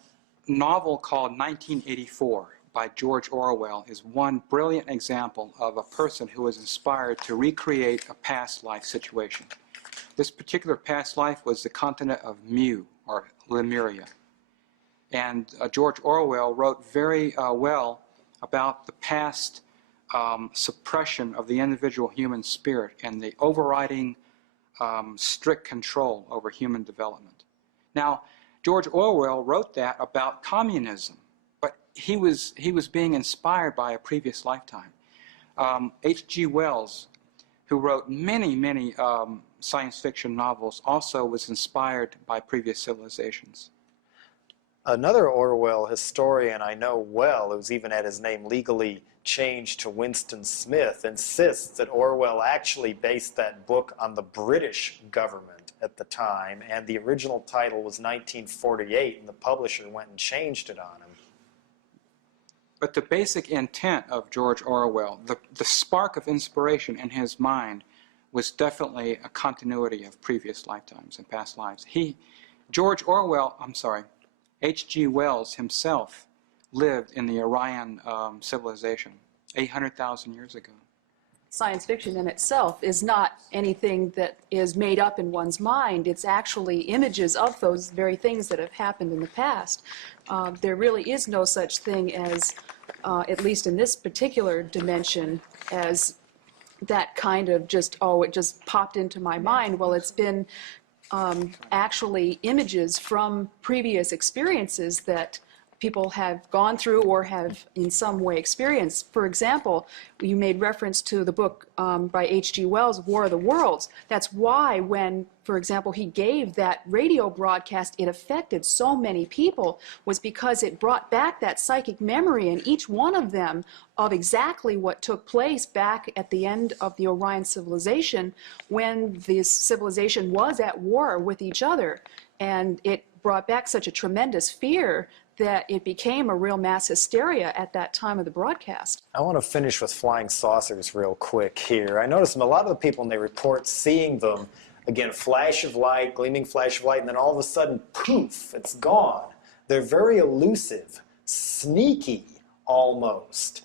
novel called 1984 by George Orwell is one brilliant example of a person who was inspired to recreate a past life situation. This particular past life was the continent of Mu, or Lemuria. And George Orwell wrote very well about the past suppression of the individual human spirit and the overriding strict control over human development. Now, George Orwell wrote that about communism, but he was being inspired by a previous lifetime. H.G. Wells, who wrote many science fiction novels, also was inspired by previous civilizations. Another Orwell historian I know well, who's even had his name legally changed to Winston Smith, insists that Orwell actually based that book on the British government at the time, and the original title was 1948, and the publisher went and changed it on him. But the basic intent of George Orwell, the spark of inspiration in his mind, was definitely a continuity of previous lifetimes and past lives. H.G. Wells himself lived in the Aryan civilization 800,000 years ago. Science fiction in itself is not anything that is made up in one's mind. It's actually images of those very things that have happened in the past. There really is no such thing as, at least in this particular dimension, as that kind of just, it just popped into my mind. Well, it's been actually images from previous experiences that people have gone through or have in some way experienced. For example, you made reference to the book by H.G. Wells, War of the Worlds. That's why when, for example, he gave that radio broadcast, it affected so many people, was because it brought back that psychic memory in each one of them of exactly what took place back at the end of the Orion civilization when this civilization was at war with each other. And it brought back such a tremendous fear that it became a real mass hysteria at that time of the broadcast. I want to finish with flying saucers real quick here. I noticed a lot of the people, when they report seeing them, again, flash of light, gleaming flash of light, and then all of a sudden, poof, it's gone. They're very elusive, sneaky almost.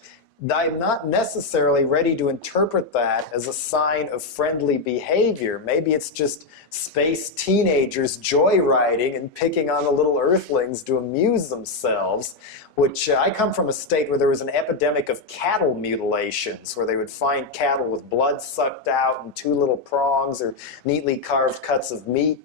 I'm not necessarily ready to interpret that as a sign of friendly behavior. Maybe it's just space teenagers joyriding and picking on the little earthlings to amuse themselves, which I come from a state where there was an epidemic of cattle mutilations, where they would find cattle with blood sucked out and two little prongs or neatly carved cuts of meat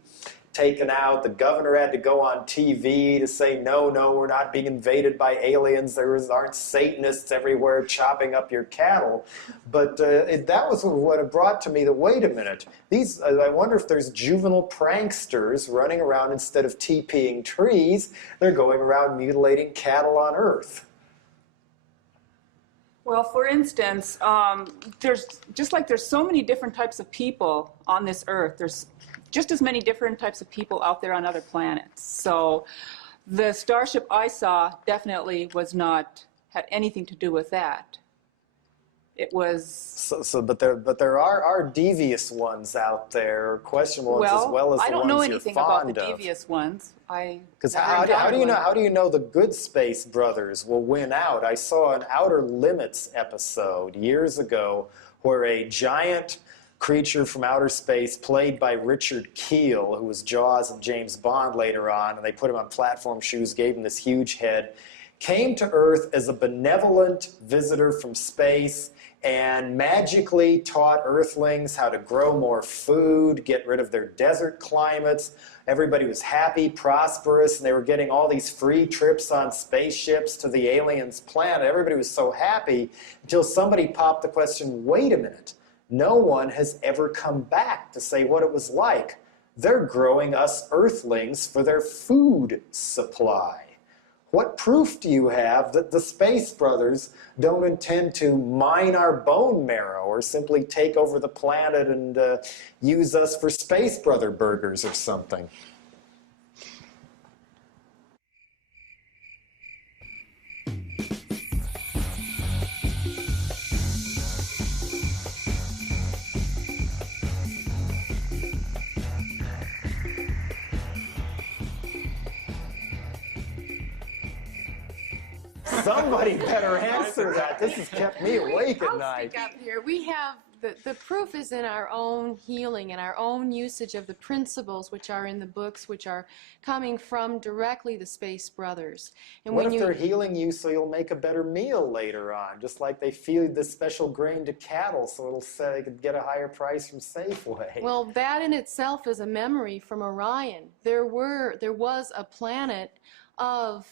taken out. The governor had to go on TV to say, no, we're not being invaded by aliens. There aren't Satanists everywhere chopping up your cattle. But that was what it brought to me that, wait a minute, I wonder if there's juvenile pranksters running around instead of TPing trees. They're going around mutilating cattle on Earth. Well, for instance, there's so many different types of people on this Earth. There's just as many different types of people out there on other planets. So the starship I saw definitely had anything to do with that. It was... But there are devious ones out there, or questionable ones, as well as the ones you're fond of. I don't know anything about the devious ones. Because how do you know the good space brothers will win out? I saw an Outer Limits episode years ago where a giant creature from outer space, played by Richard Keel, who was Jaws and James Bond later on, and they put him on platform shoes, gave him this huge head, came to Earth as a benevolent visitor from space and magically taught Earthlings how to grow more food, get rid of their desert climates. Everybody was happy, prosperous, and they were getting all these free trips on spaceships to the aliens' planet. Everybody was so happy until somebody popped the question, wait a minute, no one has ever come back to say what it was like. They're growing us Earthlings for their food supply. What proof do you have that the Space Brothers don't intend to mine our bone marrow or simply take over the planet and use us for Space Brother burgers or something? Somebody better answer that. This has kept me awake at night. I'll speak up here. We have, the proof is in our own healing and our own usage of the principles which are in the books, which are coming from directly the Space Brothers. And what if they're healing you so you'll make a better meal later on, just like they feed this special grain to cattle so it'll say they could get a higher price from Safeway? Well, that in itself is a memory from Orion. There was a planet of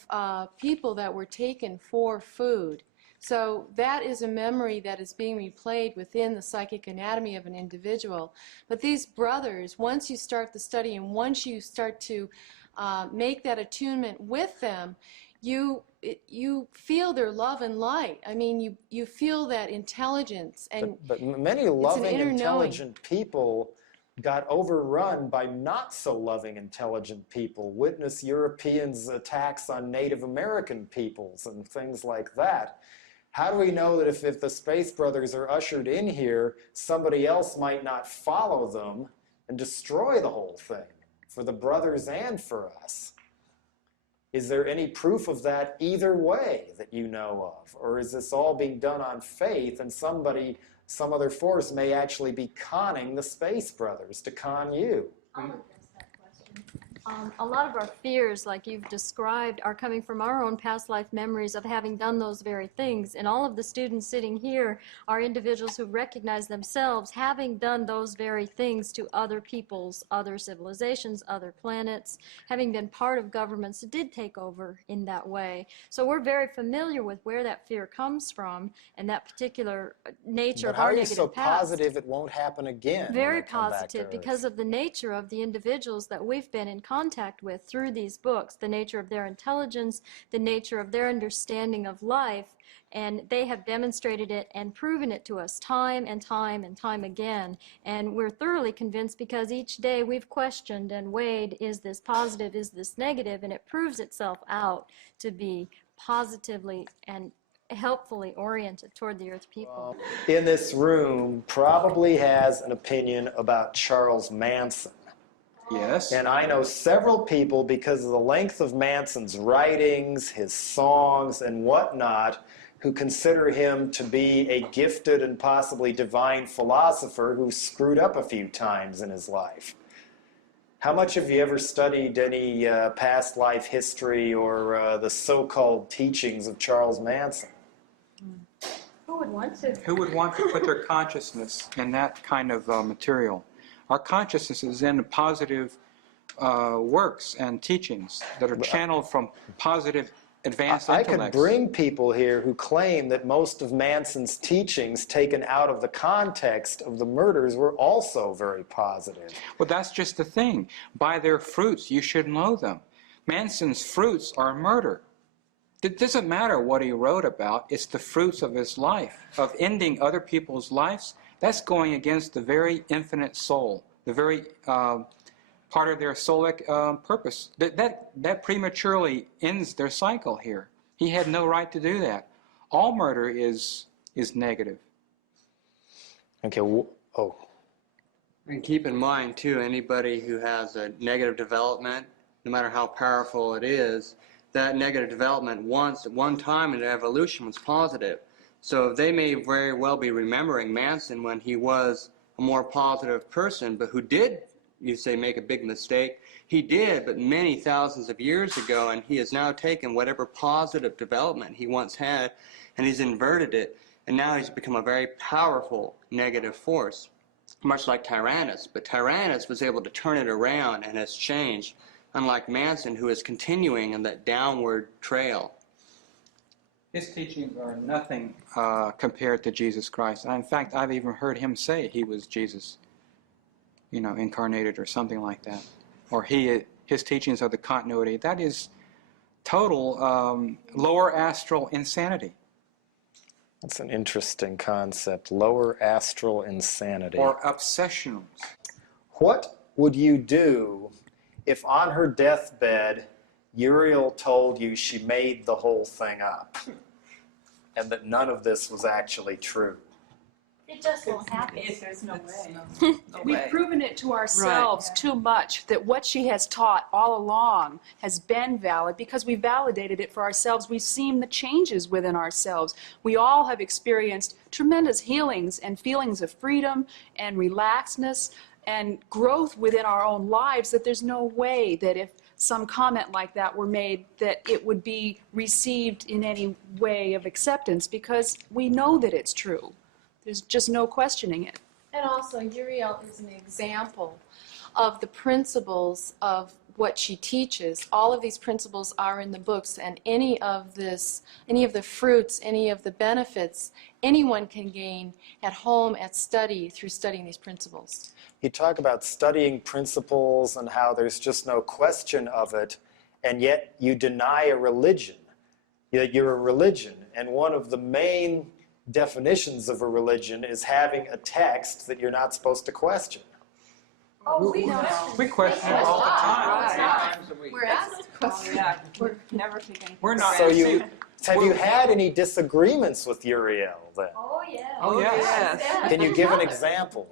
people that were taken for food. So that is a memory that is being replayed within the psychic anatomy of an individual. But these brothers, once you start the study and once you start to make that attunement with them, you feel their love and light. I mean, you feel that intelligence. And but many loving, intelligent people got overrun by not so loving, intelligent people. Witness Europeans' attacks on Native American peoples and things like that. How do we know that if the Space Brothers are ushered in here, somebody else might not follow them and destroy the whole thing for the brothers and for us? Is there any proof of that either way that you know of? Or is this all being done on faith and somebody, some other force may actually be conning the Space Brothers to con you? I'll address that question. A lot of our fears, like you've described, are coming from our own past life memories of having done those very things. And all of the students sitting here are individuals who recognize themselves having done those very things to other peoples, other civilizations, other planets, having been part of governments that did take over in that way. So we're very familiar with where that fear comes from and that particular nature But of how our are you negative so past. positive it won't happen again? when Very they come back to positive Earth? because of the nature of the individuals that we've been in contact with through these books, the nature of their intelligence, the nature of their understanding of life, and they have demonstrated it and proven it to us time and time and time again. And we're thoroughly convinced because each day we've questioned and weighed, is this positive, is this negative, and it proves itself out to be positively and helpfully oriented toward the Earth people. In this room probably has an opinion about Charles Manson. Yes. And I know several people, because of the length of Manson's writings, his songs, and whatnot, who consider him to be a gifted and possibly divine philosopher who screwed up a few times in his life. How much have you ever studied any past life history or the so-called teachings of Charles Manson? Who would want to? Who would want to put their consciousness in that kind of material? Our consciousness is in positive works and teachings that are channeled from positive advanced I intellects. could bring people here who claim that most of Manson's teachings taken out of the context of the murders were also very positive. Well, that's just the thing. By their fruits, you should know them. Manson's fruits are murder. It doesn't matter what he wrote about. It's the fruits of his life, of ending other people's lives. That's going against the very infinite soul, the very part of their soulic purpose. That prematurely ends their cycle here. He had no right to do that. All murder is negative. Okay, And keep in mind, too, anybody who has a negative development, no matter how powerful it is, that negative development once, at one time in evolution, was positive. So they may very well be remembering Manson when he was a more positive person, but who did, you say, make a big mistake. He did, but many thousands of years ago, and he has now taken whatever positive development he once had, and he's inverted it, and now he's become a very powerful negative force, much like Tyrannus. But Tyrannus was able to turn it around and has changed, unlike Manson, who is continuing on that downward trail. His teachings are nothing compared to Jesus Christ. In fact, I've even heard him say he was Jesus, incarnated or something like that. Or his teachings are the continuity. That is total lower astral insanity. that's an interesting concept, lower astral insanity. Or obsessionals. What would you do if on her deathbed Uriel told you she made the whole thing up and that none of this was actually true? It just won't happen. There's no way. We've proven it to ourselves too much that what she has taught all along has been valid because we validated it for ourselves. We've seen the changes within ourselves. We all have experienced tremendous healings and feelings of freedom and relaxedness and growth within our own lives, that there's no way that if some comment like that were made that it would be received in any way of acceptance, because we know that it's true. There's just no questioning it. And also, Uriel is an example of the principles of what she teaches. All of these principles are in the books, and any of the fruits, any of the benefits, anyone can gain at home, at study, through studying these principles. You talk about studying principles and how there's just no question of it, and yet you deny a religion. You're a religion, and one of the main definitions of a religion is having a text that you're not supposed to question. Oh, We question it all the time. We're asked questions. We're never taking. We're not. So have you had any disagreements with Uriel then? Oh, yeah. Oh, yes. Can you give an example?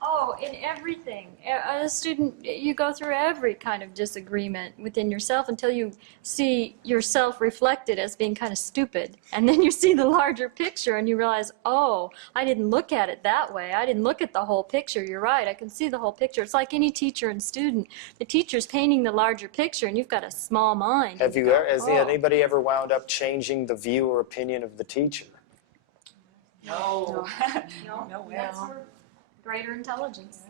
Oh, in everything. A student, you go through every kind of disagreement within yourself until you see yourself reflected as being kind of stupid. And then you see the larger picture and you realize, oh, I didn't look at it that way. I didn't look at the whole picture. You're right. I can see the whole picture. It's like any teacher and student. The teacher's painting the larger picture and you've got a small mind. Have you, has anybody ever wound up changing the view or opinion of the teacher? No. No. That's for greater intelligence.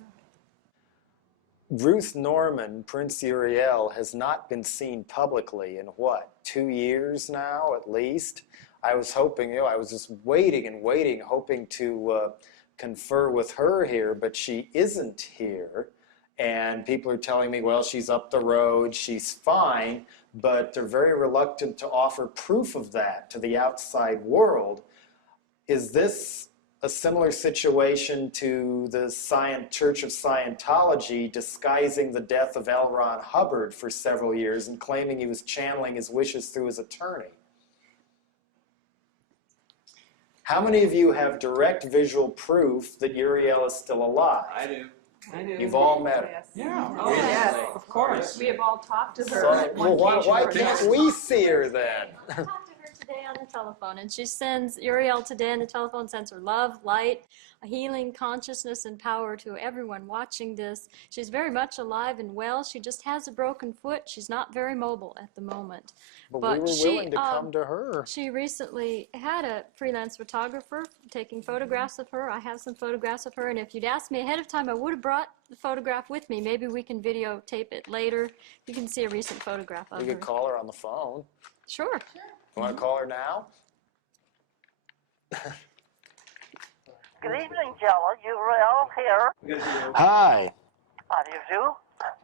Ruth Norman, Prince Uriel, has not been seen publicly in what, 2 years now at least? I was hoping, I was just waiting and waiting, hoping to confer with her here, but she isn't here. And people are telling me, well, she's up the road, she's fine, but they're very reluctant to offer proof of that to the outside world. Is this a similar situation to the Church of Scientology disguising the death of L. Ron Hubbard for several years and claiming he was channeling his wishes through his attorney? How many of you have direct visual proof that Uriel is still alive? I do. You've all met her. Yeah. Oh, yes. Of course. We have all talked to her. So, on one well, occasion why or can't another. we see her then? I talked to her today on the telephone, and she sends, Uriel today on the telephone sends her love, light, a healing consciousness and power to everyone watching this. She's very much alive and well. She just has a broken foot. She's not very mobile at the moment. But we were willing to come to her. She recently had a freelance photographer taking photographs of her. I have some photographs of her, and if you'd asked me ahead of time, I would have brought the photograph with me. Maybe we can videotape it later. You can see a recent photograph of her. We could call her on the phone. Sure. You want to call her now? Good evening, Jello. Uriel here. Hi. How do you do?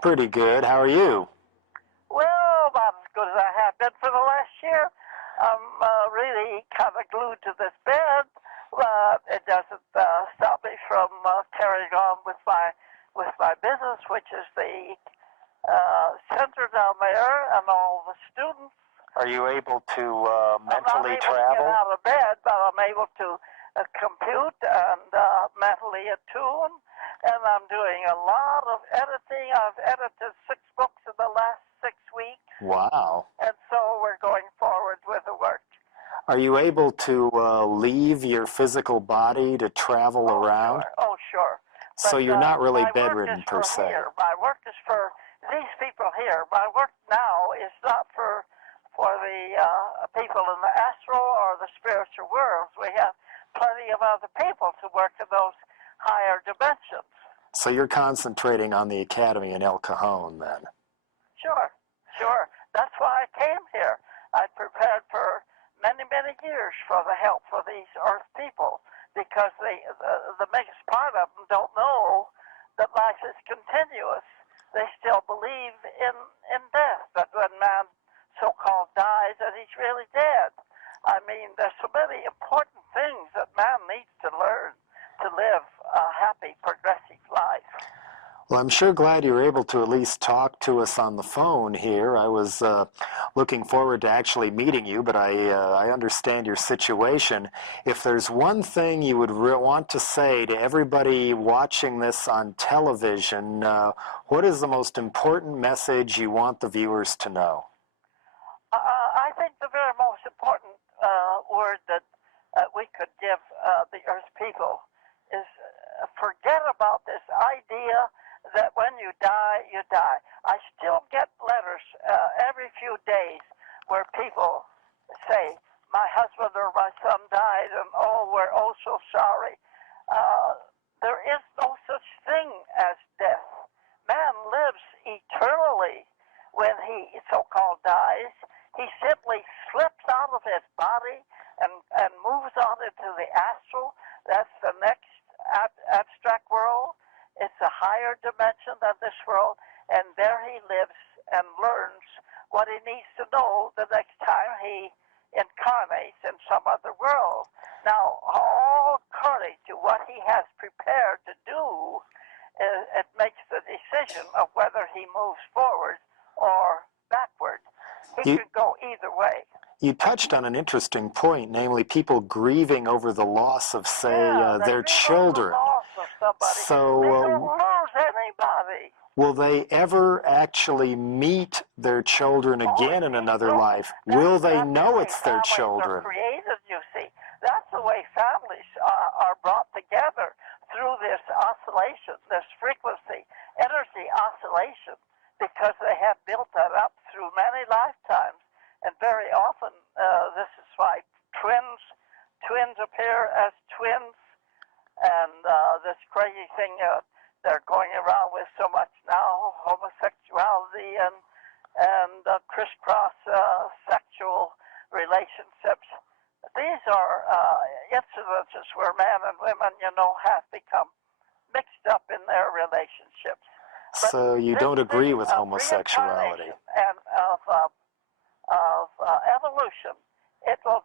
Pretty good. How are you? Well, about as good as I have been for the last year. I'm really kind of glued to this bed. It doesn't stop me from carrying on with my business, which is the center down there and all the students. Are you able to I'm mentally not able to travel? get out of bed, but I'm able to compute and mentally attune. And I'm doing a lot of editing. I've edited 6 books in the last 6 weeks. Wow. And so we're going forward with the work. Are you able to leave your physical body to travel around? Sure. Oh, sure. So But, you're not really my bedridden work is per for se. Here. My work is for these people here. My work now is not for the people in the astral or the spiritual worlds. We have plenty of other people to work in those higher dimensions. So you're concentrating on the academy in El Cajon then? Sure. That's why I came here. I prepared for many, many years for the help for these Earth people, because the biggest part of them don't know that life is continuous. They still believe in death, that when man so-called dies, that he's really dead. I mean, there's so many important things that man needs to learn to live a happy, progressive life. Well, I'm sure glad you were able to at least talk to us on the phone here. I was looking forward to actually meeting you, but I understand your situation. If there's one thing you would want to say to everybody watching this on television, what is the most important message you want the viewers to know? I think the very most important word that we could give the Earth people is forget about this idea that when you die, you die. I still get letters every few days where people say, my husband or my son died, and oh, we're oh so sorry. There is no such thing as death. Man lives eternally when he so-called dies. He simply slips out of his body and moves on into the astral. That's the next abstract world. It's a higher dimension than this world, and there he lives and learns what he needs to know the next time he incarnates in some other world. Now, all according to what he has prepared to do, it makes the decision of whether he moves forward or backward. He can go either way. You touched on an interesting point, namely people grieving over the loss of, say, their children. The loss of somebody. So, They don't lose anybody. will they ever actually meet their children again in another life? Will they know it's their children? Families are created, you see. That's the way families are brought together through this oscillation, this frequency, energy oscillation, because they have built that up through many lifetimes. And very often, this is why twins appear as twins, and this crazy thing they're going around with so much now, homosexuality and crisscross sexual relationships. These are incidences where man and women, have become mixed up in their relationships. But So you don't agree with homosexuality? And of evolution, it will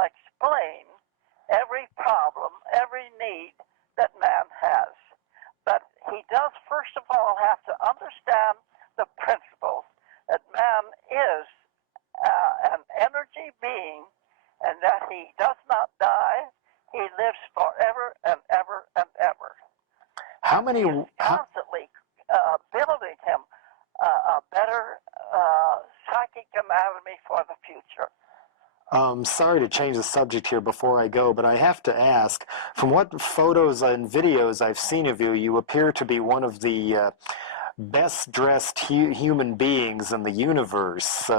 explain every problem, every need that man has. But he does first of all have to understand the principles that man is an energy being, and that he does not die. He lives forever and ever and ever. How many? Constantly building him a better psychic anatomy for the future. Sorry to change the subject here before I go, but I have to ask, from what photos and videos I've seen of you, you appear to be one of the best-dressed human beings in the universe.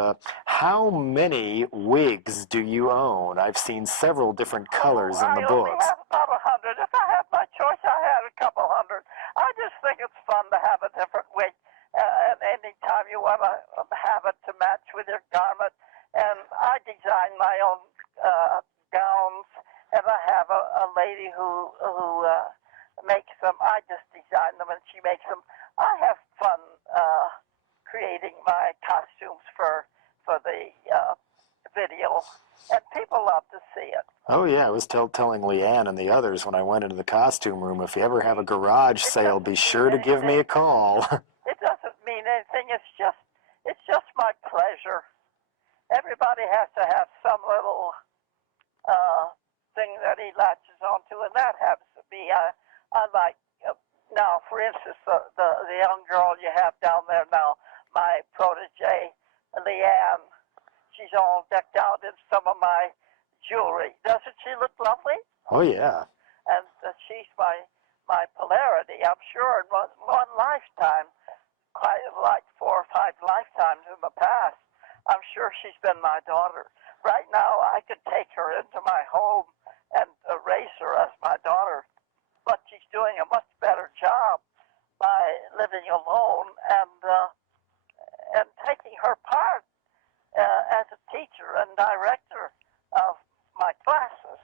How many wigs do you own? I've seen several different colors in the books. I have about 100. If I had my choice, I had a couple hundred. I just think it's fun to have a different wig. And any time you want to have it to match with your garment. And I design my own gowns, and I have a lady who makes them. I just design them, and she makes them. I have fun creating my costumes for the video, and people love to see it. Oh yeah, I was telling Leanne and the others when I went into the costume room, if you ever have a garage sale, be sure to give me a call. It doesn't mean anything. It's just my pleasure. Everybody has to have some little thing that he latches onto, and that happens to be. I like now, for instance, the young girl you have down there now, my protege, Leanne. She's all decked out in some of my jewelry. Doesn't she look lovely? Oh yeah. And she's my polarity. I'm sure in one lifetime, quite like 4 or 5 lifetimes in the past, I'm sure she's been my daughter. Right now, I could take her into my home and raise her as my daughter, but she's doing a much better job by living alone and taking her part as a teacher and director of my classes.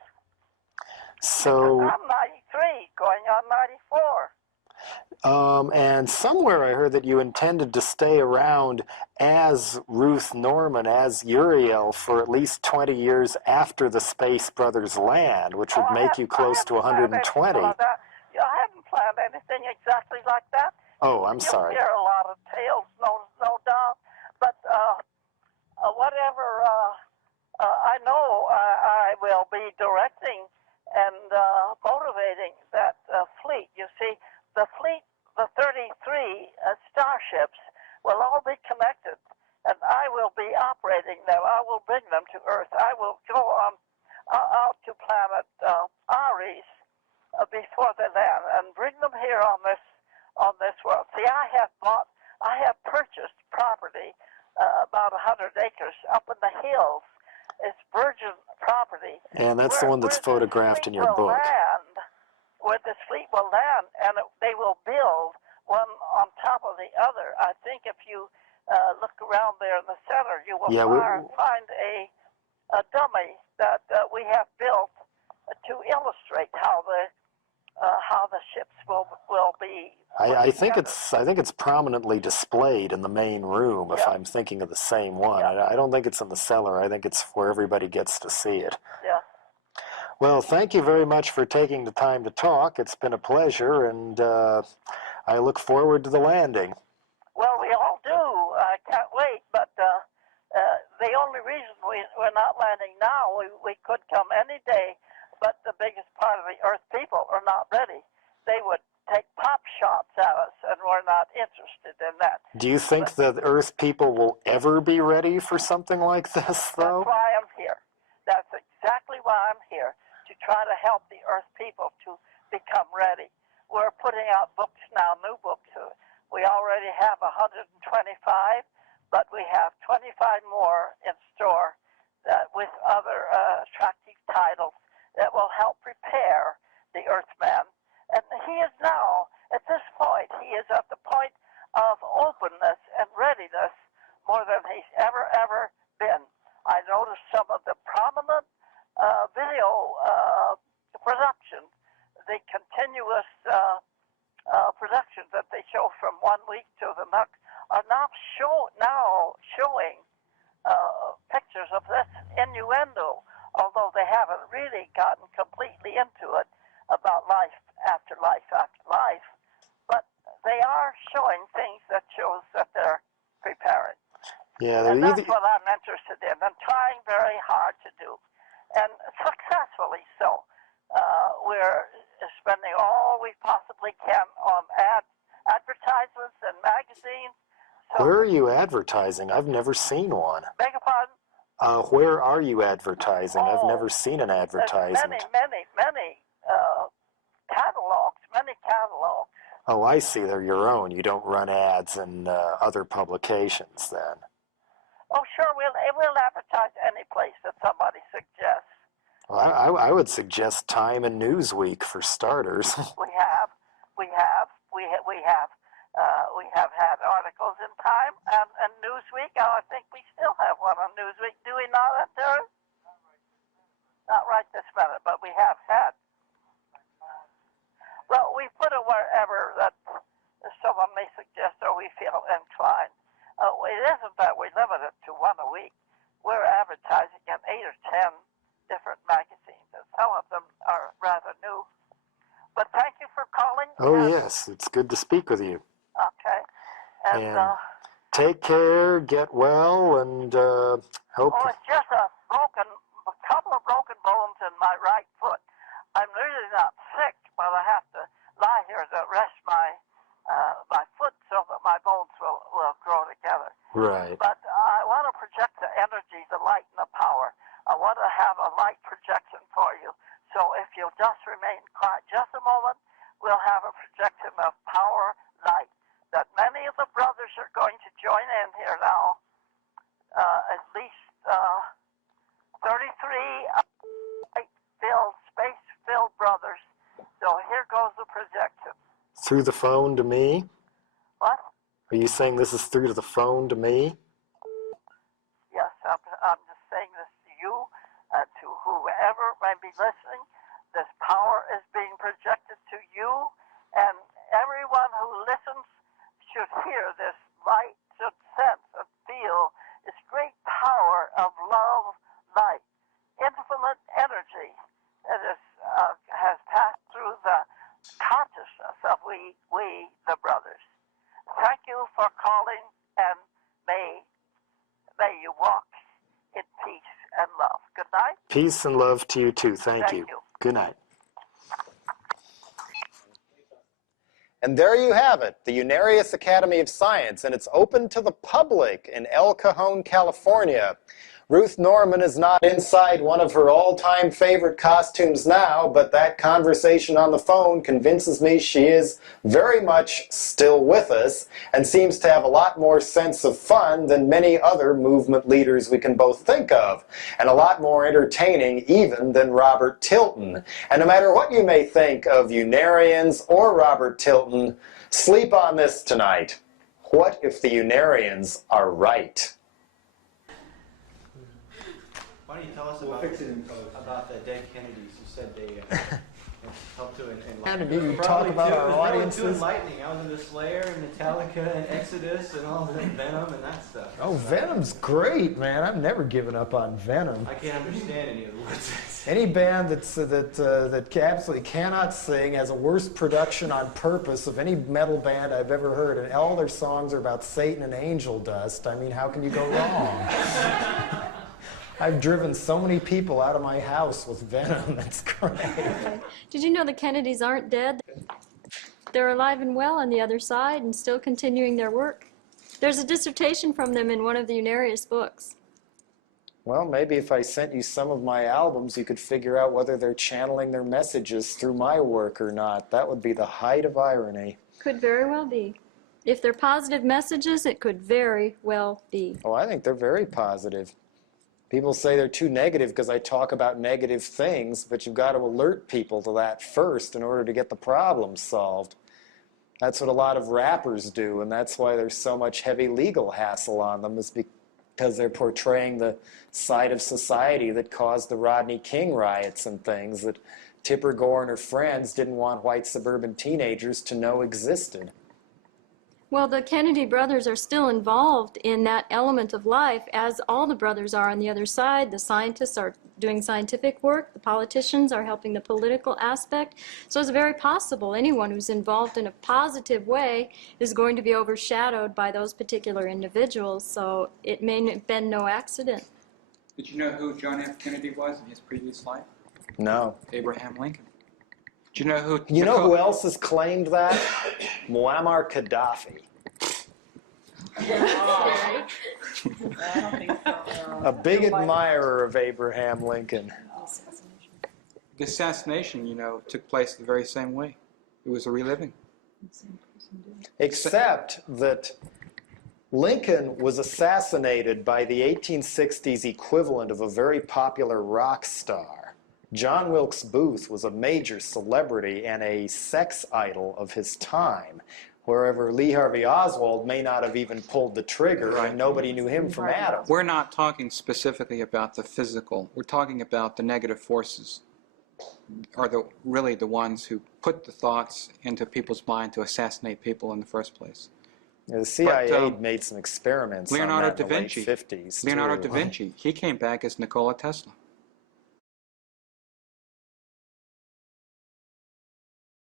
So I'm 93, going on 94. And somewhere I heard that you intended to stay around as Ruth Norman, as Uriel, for at least 20 years after the Space Brothers land, which would make you close to 120. I haven't planned anything exactly like that. Oh, I'm sorry. You'll hear a lot of tales, no doubt. But whatever, I know I will be directing and motivating that fleet. You see, the fleet, the 33 starships, will all be connected, and I will be operating them. I will bring them to Earth. I will go on out to planet Aries before they land and bring them here on this world. See, I have purchased property about 100 acres up in the hills. It's virgin property. And that's the one that's photographed in your book. Where this fleet will land, and they will build one on top of the other. I think if you look around there in the center, you will find a dummy that we have built to illustrate how the ships will be. I think it's prominently displayed in the main room. If I'm thinking of the same one, I don't think it's in the cellar. I think it's where everybody gets to see it. Yeah. Well, thank you very much for taking the time to talk. It's been a pleasure, and I look forward to the landing. Well, we all do. I can't wait, but the only reason we're not landing now, we could come any day, but the biggest part of the Earth people are not ready. they would take pop shots at us, and we're not interested in that. Do you think the Earth people will ever be ready for something like this, though? That's why I'm here. That's exactly why I'm here, to try to help the Earth people to become ready. We're putting out books now, new books. We already have 125, but we have 25 more in store with other attractive titles that will help prepare the Earthman. And he is now, at this point, he is at the point of openness and readiness more than he's ever been. I noticed some of the prominent video production, the continuous productions that they show from 1 week to the next, are now showing pictures of this innuendo, although they haven't really gotten completely into it about life after life after life. But they are showing things that shows that they're preparing. Yeah, and that's what I'm interested in and trying very hard to do, and successfully so. We're spending all we possibly can on advertisements and magazines. So where are you advertising? I've never seen one. Beg your pardon? Where are you advertising? I've never seen an advertisement. Many catalogs, many catalogs. Oh, I see. They're your own. You don't run ads in other publications, then. Oh, sure. We'll advertise any place that somebody suggests. Well, I would suggest Time and Newsweek for starters. We have had articles in Time and Newsweek. I think we still have one on Newsweek. Do we not, Terry? Not right this minute, but we have had. Well, we put it wherever that someone may suggest or we feel inclined. It isn't that we limit it to one a week. We're advertising in 8 or 10 different magazines, and some of them are rather new. But thank you for calling. Oh, yes. It's good to speak with you. Okay. And take care, get well, and hope... Oh, it's just a couple of broken bones in my right foot. I'm really not sick, but I have to lie here to rest my foot so that my bones will grow together. Right. But I want to project the energy, the light, and the power. I want to have a light projection for you. So if you'll just remain quiet just a moment, we'll have a projection of power, light, that many of the brothers are going to join in here now. At least 33 space-filled brothers. So here goes the projection. Through the phone to me? What? Are you saying this is through to the phone to me? Yes, I'm just saying this to you, to whoever may be listening. This power is being projected to you, and everyone who listens should hear this light, should sense and feel this great power of love, light, infinite energy that has passed through the consciousness of we the brothers. Thank you for calling, and may you walk in peace and love. Good night. Peace and love to you too. Thank you. Good night. And there you have it, the Unarius Academy of Science, and it's open to the public in El Cajon, California. Ruth Norman is not inside one of her all-time favorite costumes now, but that conversation on the phone convinces me she is very much still with us and seems to have a lot more sense of fun than many other movement leaders we can both think of, and a lot more entertaining even than Robert Tilton. And no matter what you may think of Unarians or Robert Tilton, sleep on this tonight. What if the Unarians are right? Why don't you tell us about the dead Kennedys? You said they helped to enlighten. Did you talk about our audiences? Too enlightening. I was into Slayer and Metallica and Exodus and all that, Venom and that stuff. Oh, Venom's great, man. I've never given up on Venom. I can't understand any of the words. Any band that absolutely cannot sing has a worse production on purpose of any metal band I've ever heard, and all their songs are about Satan and angel dust. I mean, how can you go wrong? I've driven so many people out of my house with Venom. That's great. Did you know the Kennedys aren't dead? they're alive and well on the other side and still continuing their work. There's a dissertation from them in one of the Unarius books. Well, maybe if I sent you some of my albums, you could figure out whether they're channeling their messages through my work or not. That would be the height of irony. Could very well be. If they're positive messages, it could very well be. Oh, I think they're very positive. People say they're too negative because I talk about negative things, but you've got to alert people to that first in order to get the problem solved. That's what a lot of rappers do, and that's why there's so much heavy legal hassle on them, is because they're portraying the side of society that caused the Rodney King riots and things that Tipper Gore and her friends didn't want white suburban teenagers to know existed. Well, the Kennedy brothers are still involved in that element of life, as all the brothers are on the other side. The scientists are doing scientific work. The politicians are helping the political aspect. So it's very possible anyone who's involved in a positive way is going to be overshadowed by those particular individuals. So it may have been no accident. Did you know who John F. Kennedy was in his previous life? No. Abraham Lincoln. Do you know who? You know who else has claimed that? Muammar Gaddafi. A big admirer of Abraham Lincoln. The assassination, you know, took place the very same way. It was a reliving. Except that Lincoln was assassinated by the 1860s equivalent of a very popular rock star. John Wilkes Booth was a major celebrity and a sex idol of his time, wherever Lee Harvey Oswald may not have even pulled the trigger, and nobody knew him from Adam. We're not talking specifically about the physical. We're talking about the negative forces, are really the ones who put the thoughts into people's mind to assassinate people in the first place. The CIA made some experiments on that in the late 50s. Leonardo da Vinci, he came back as Nikola Tesla.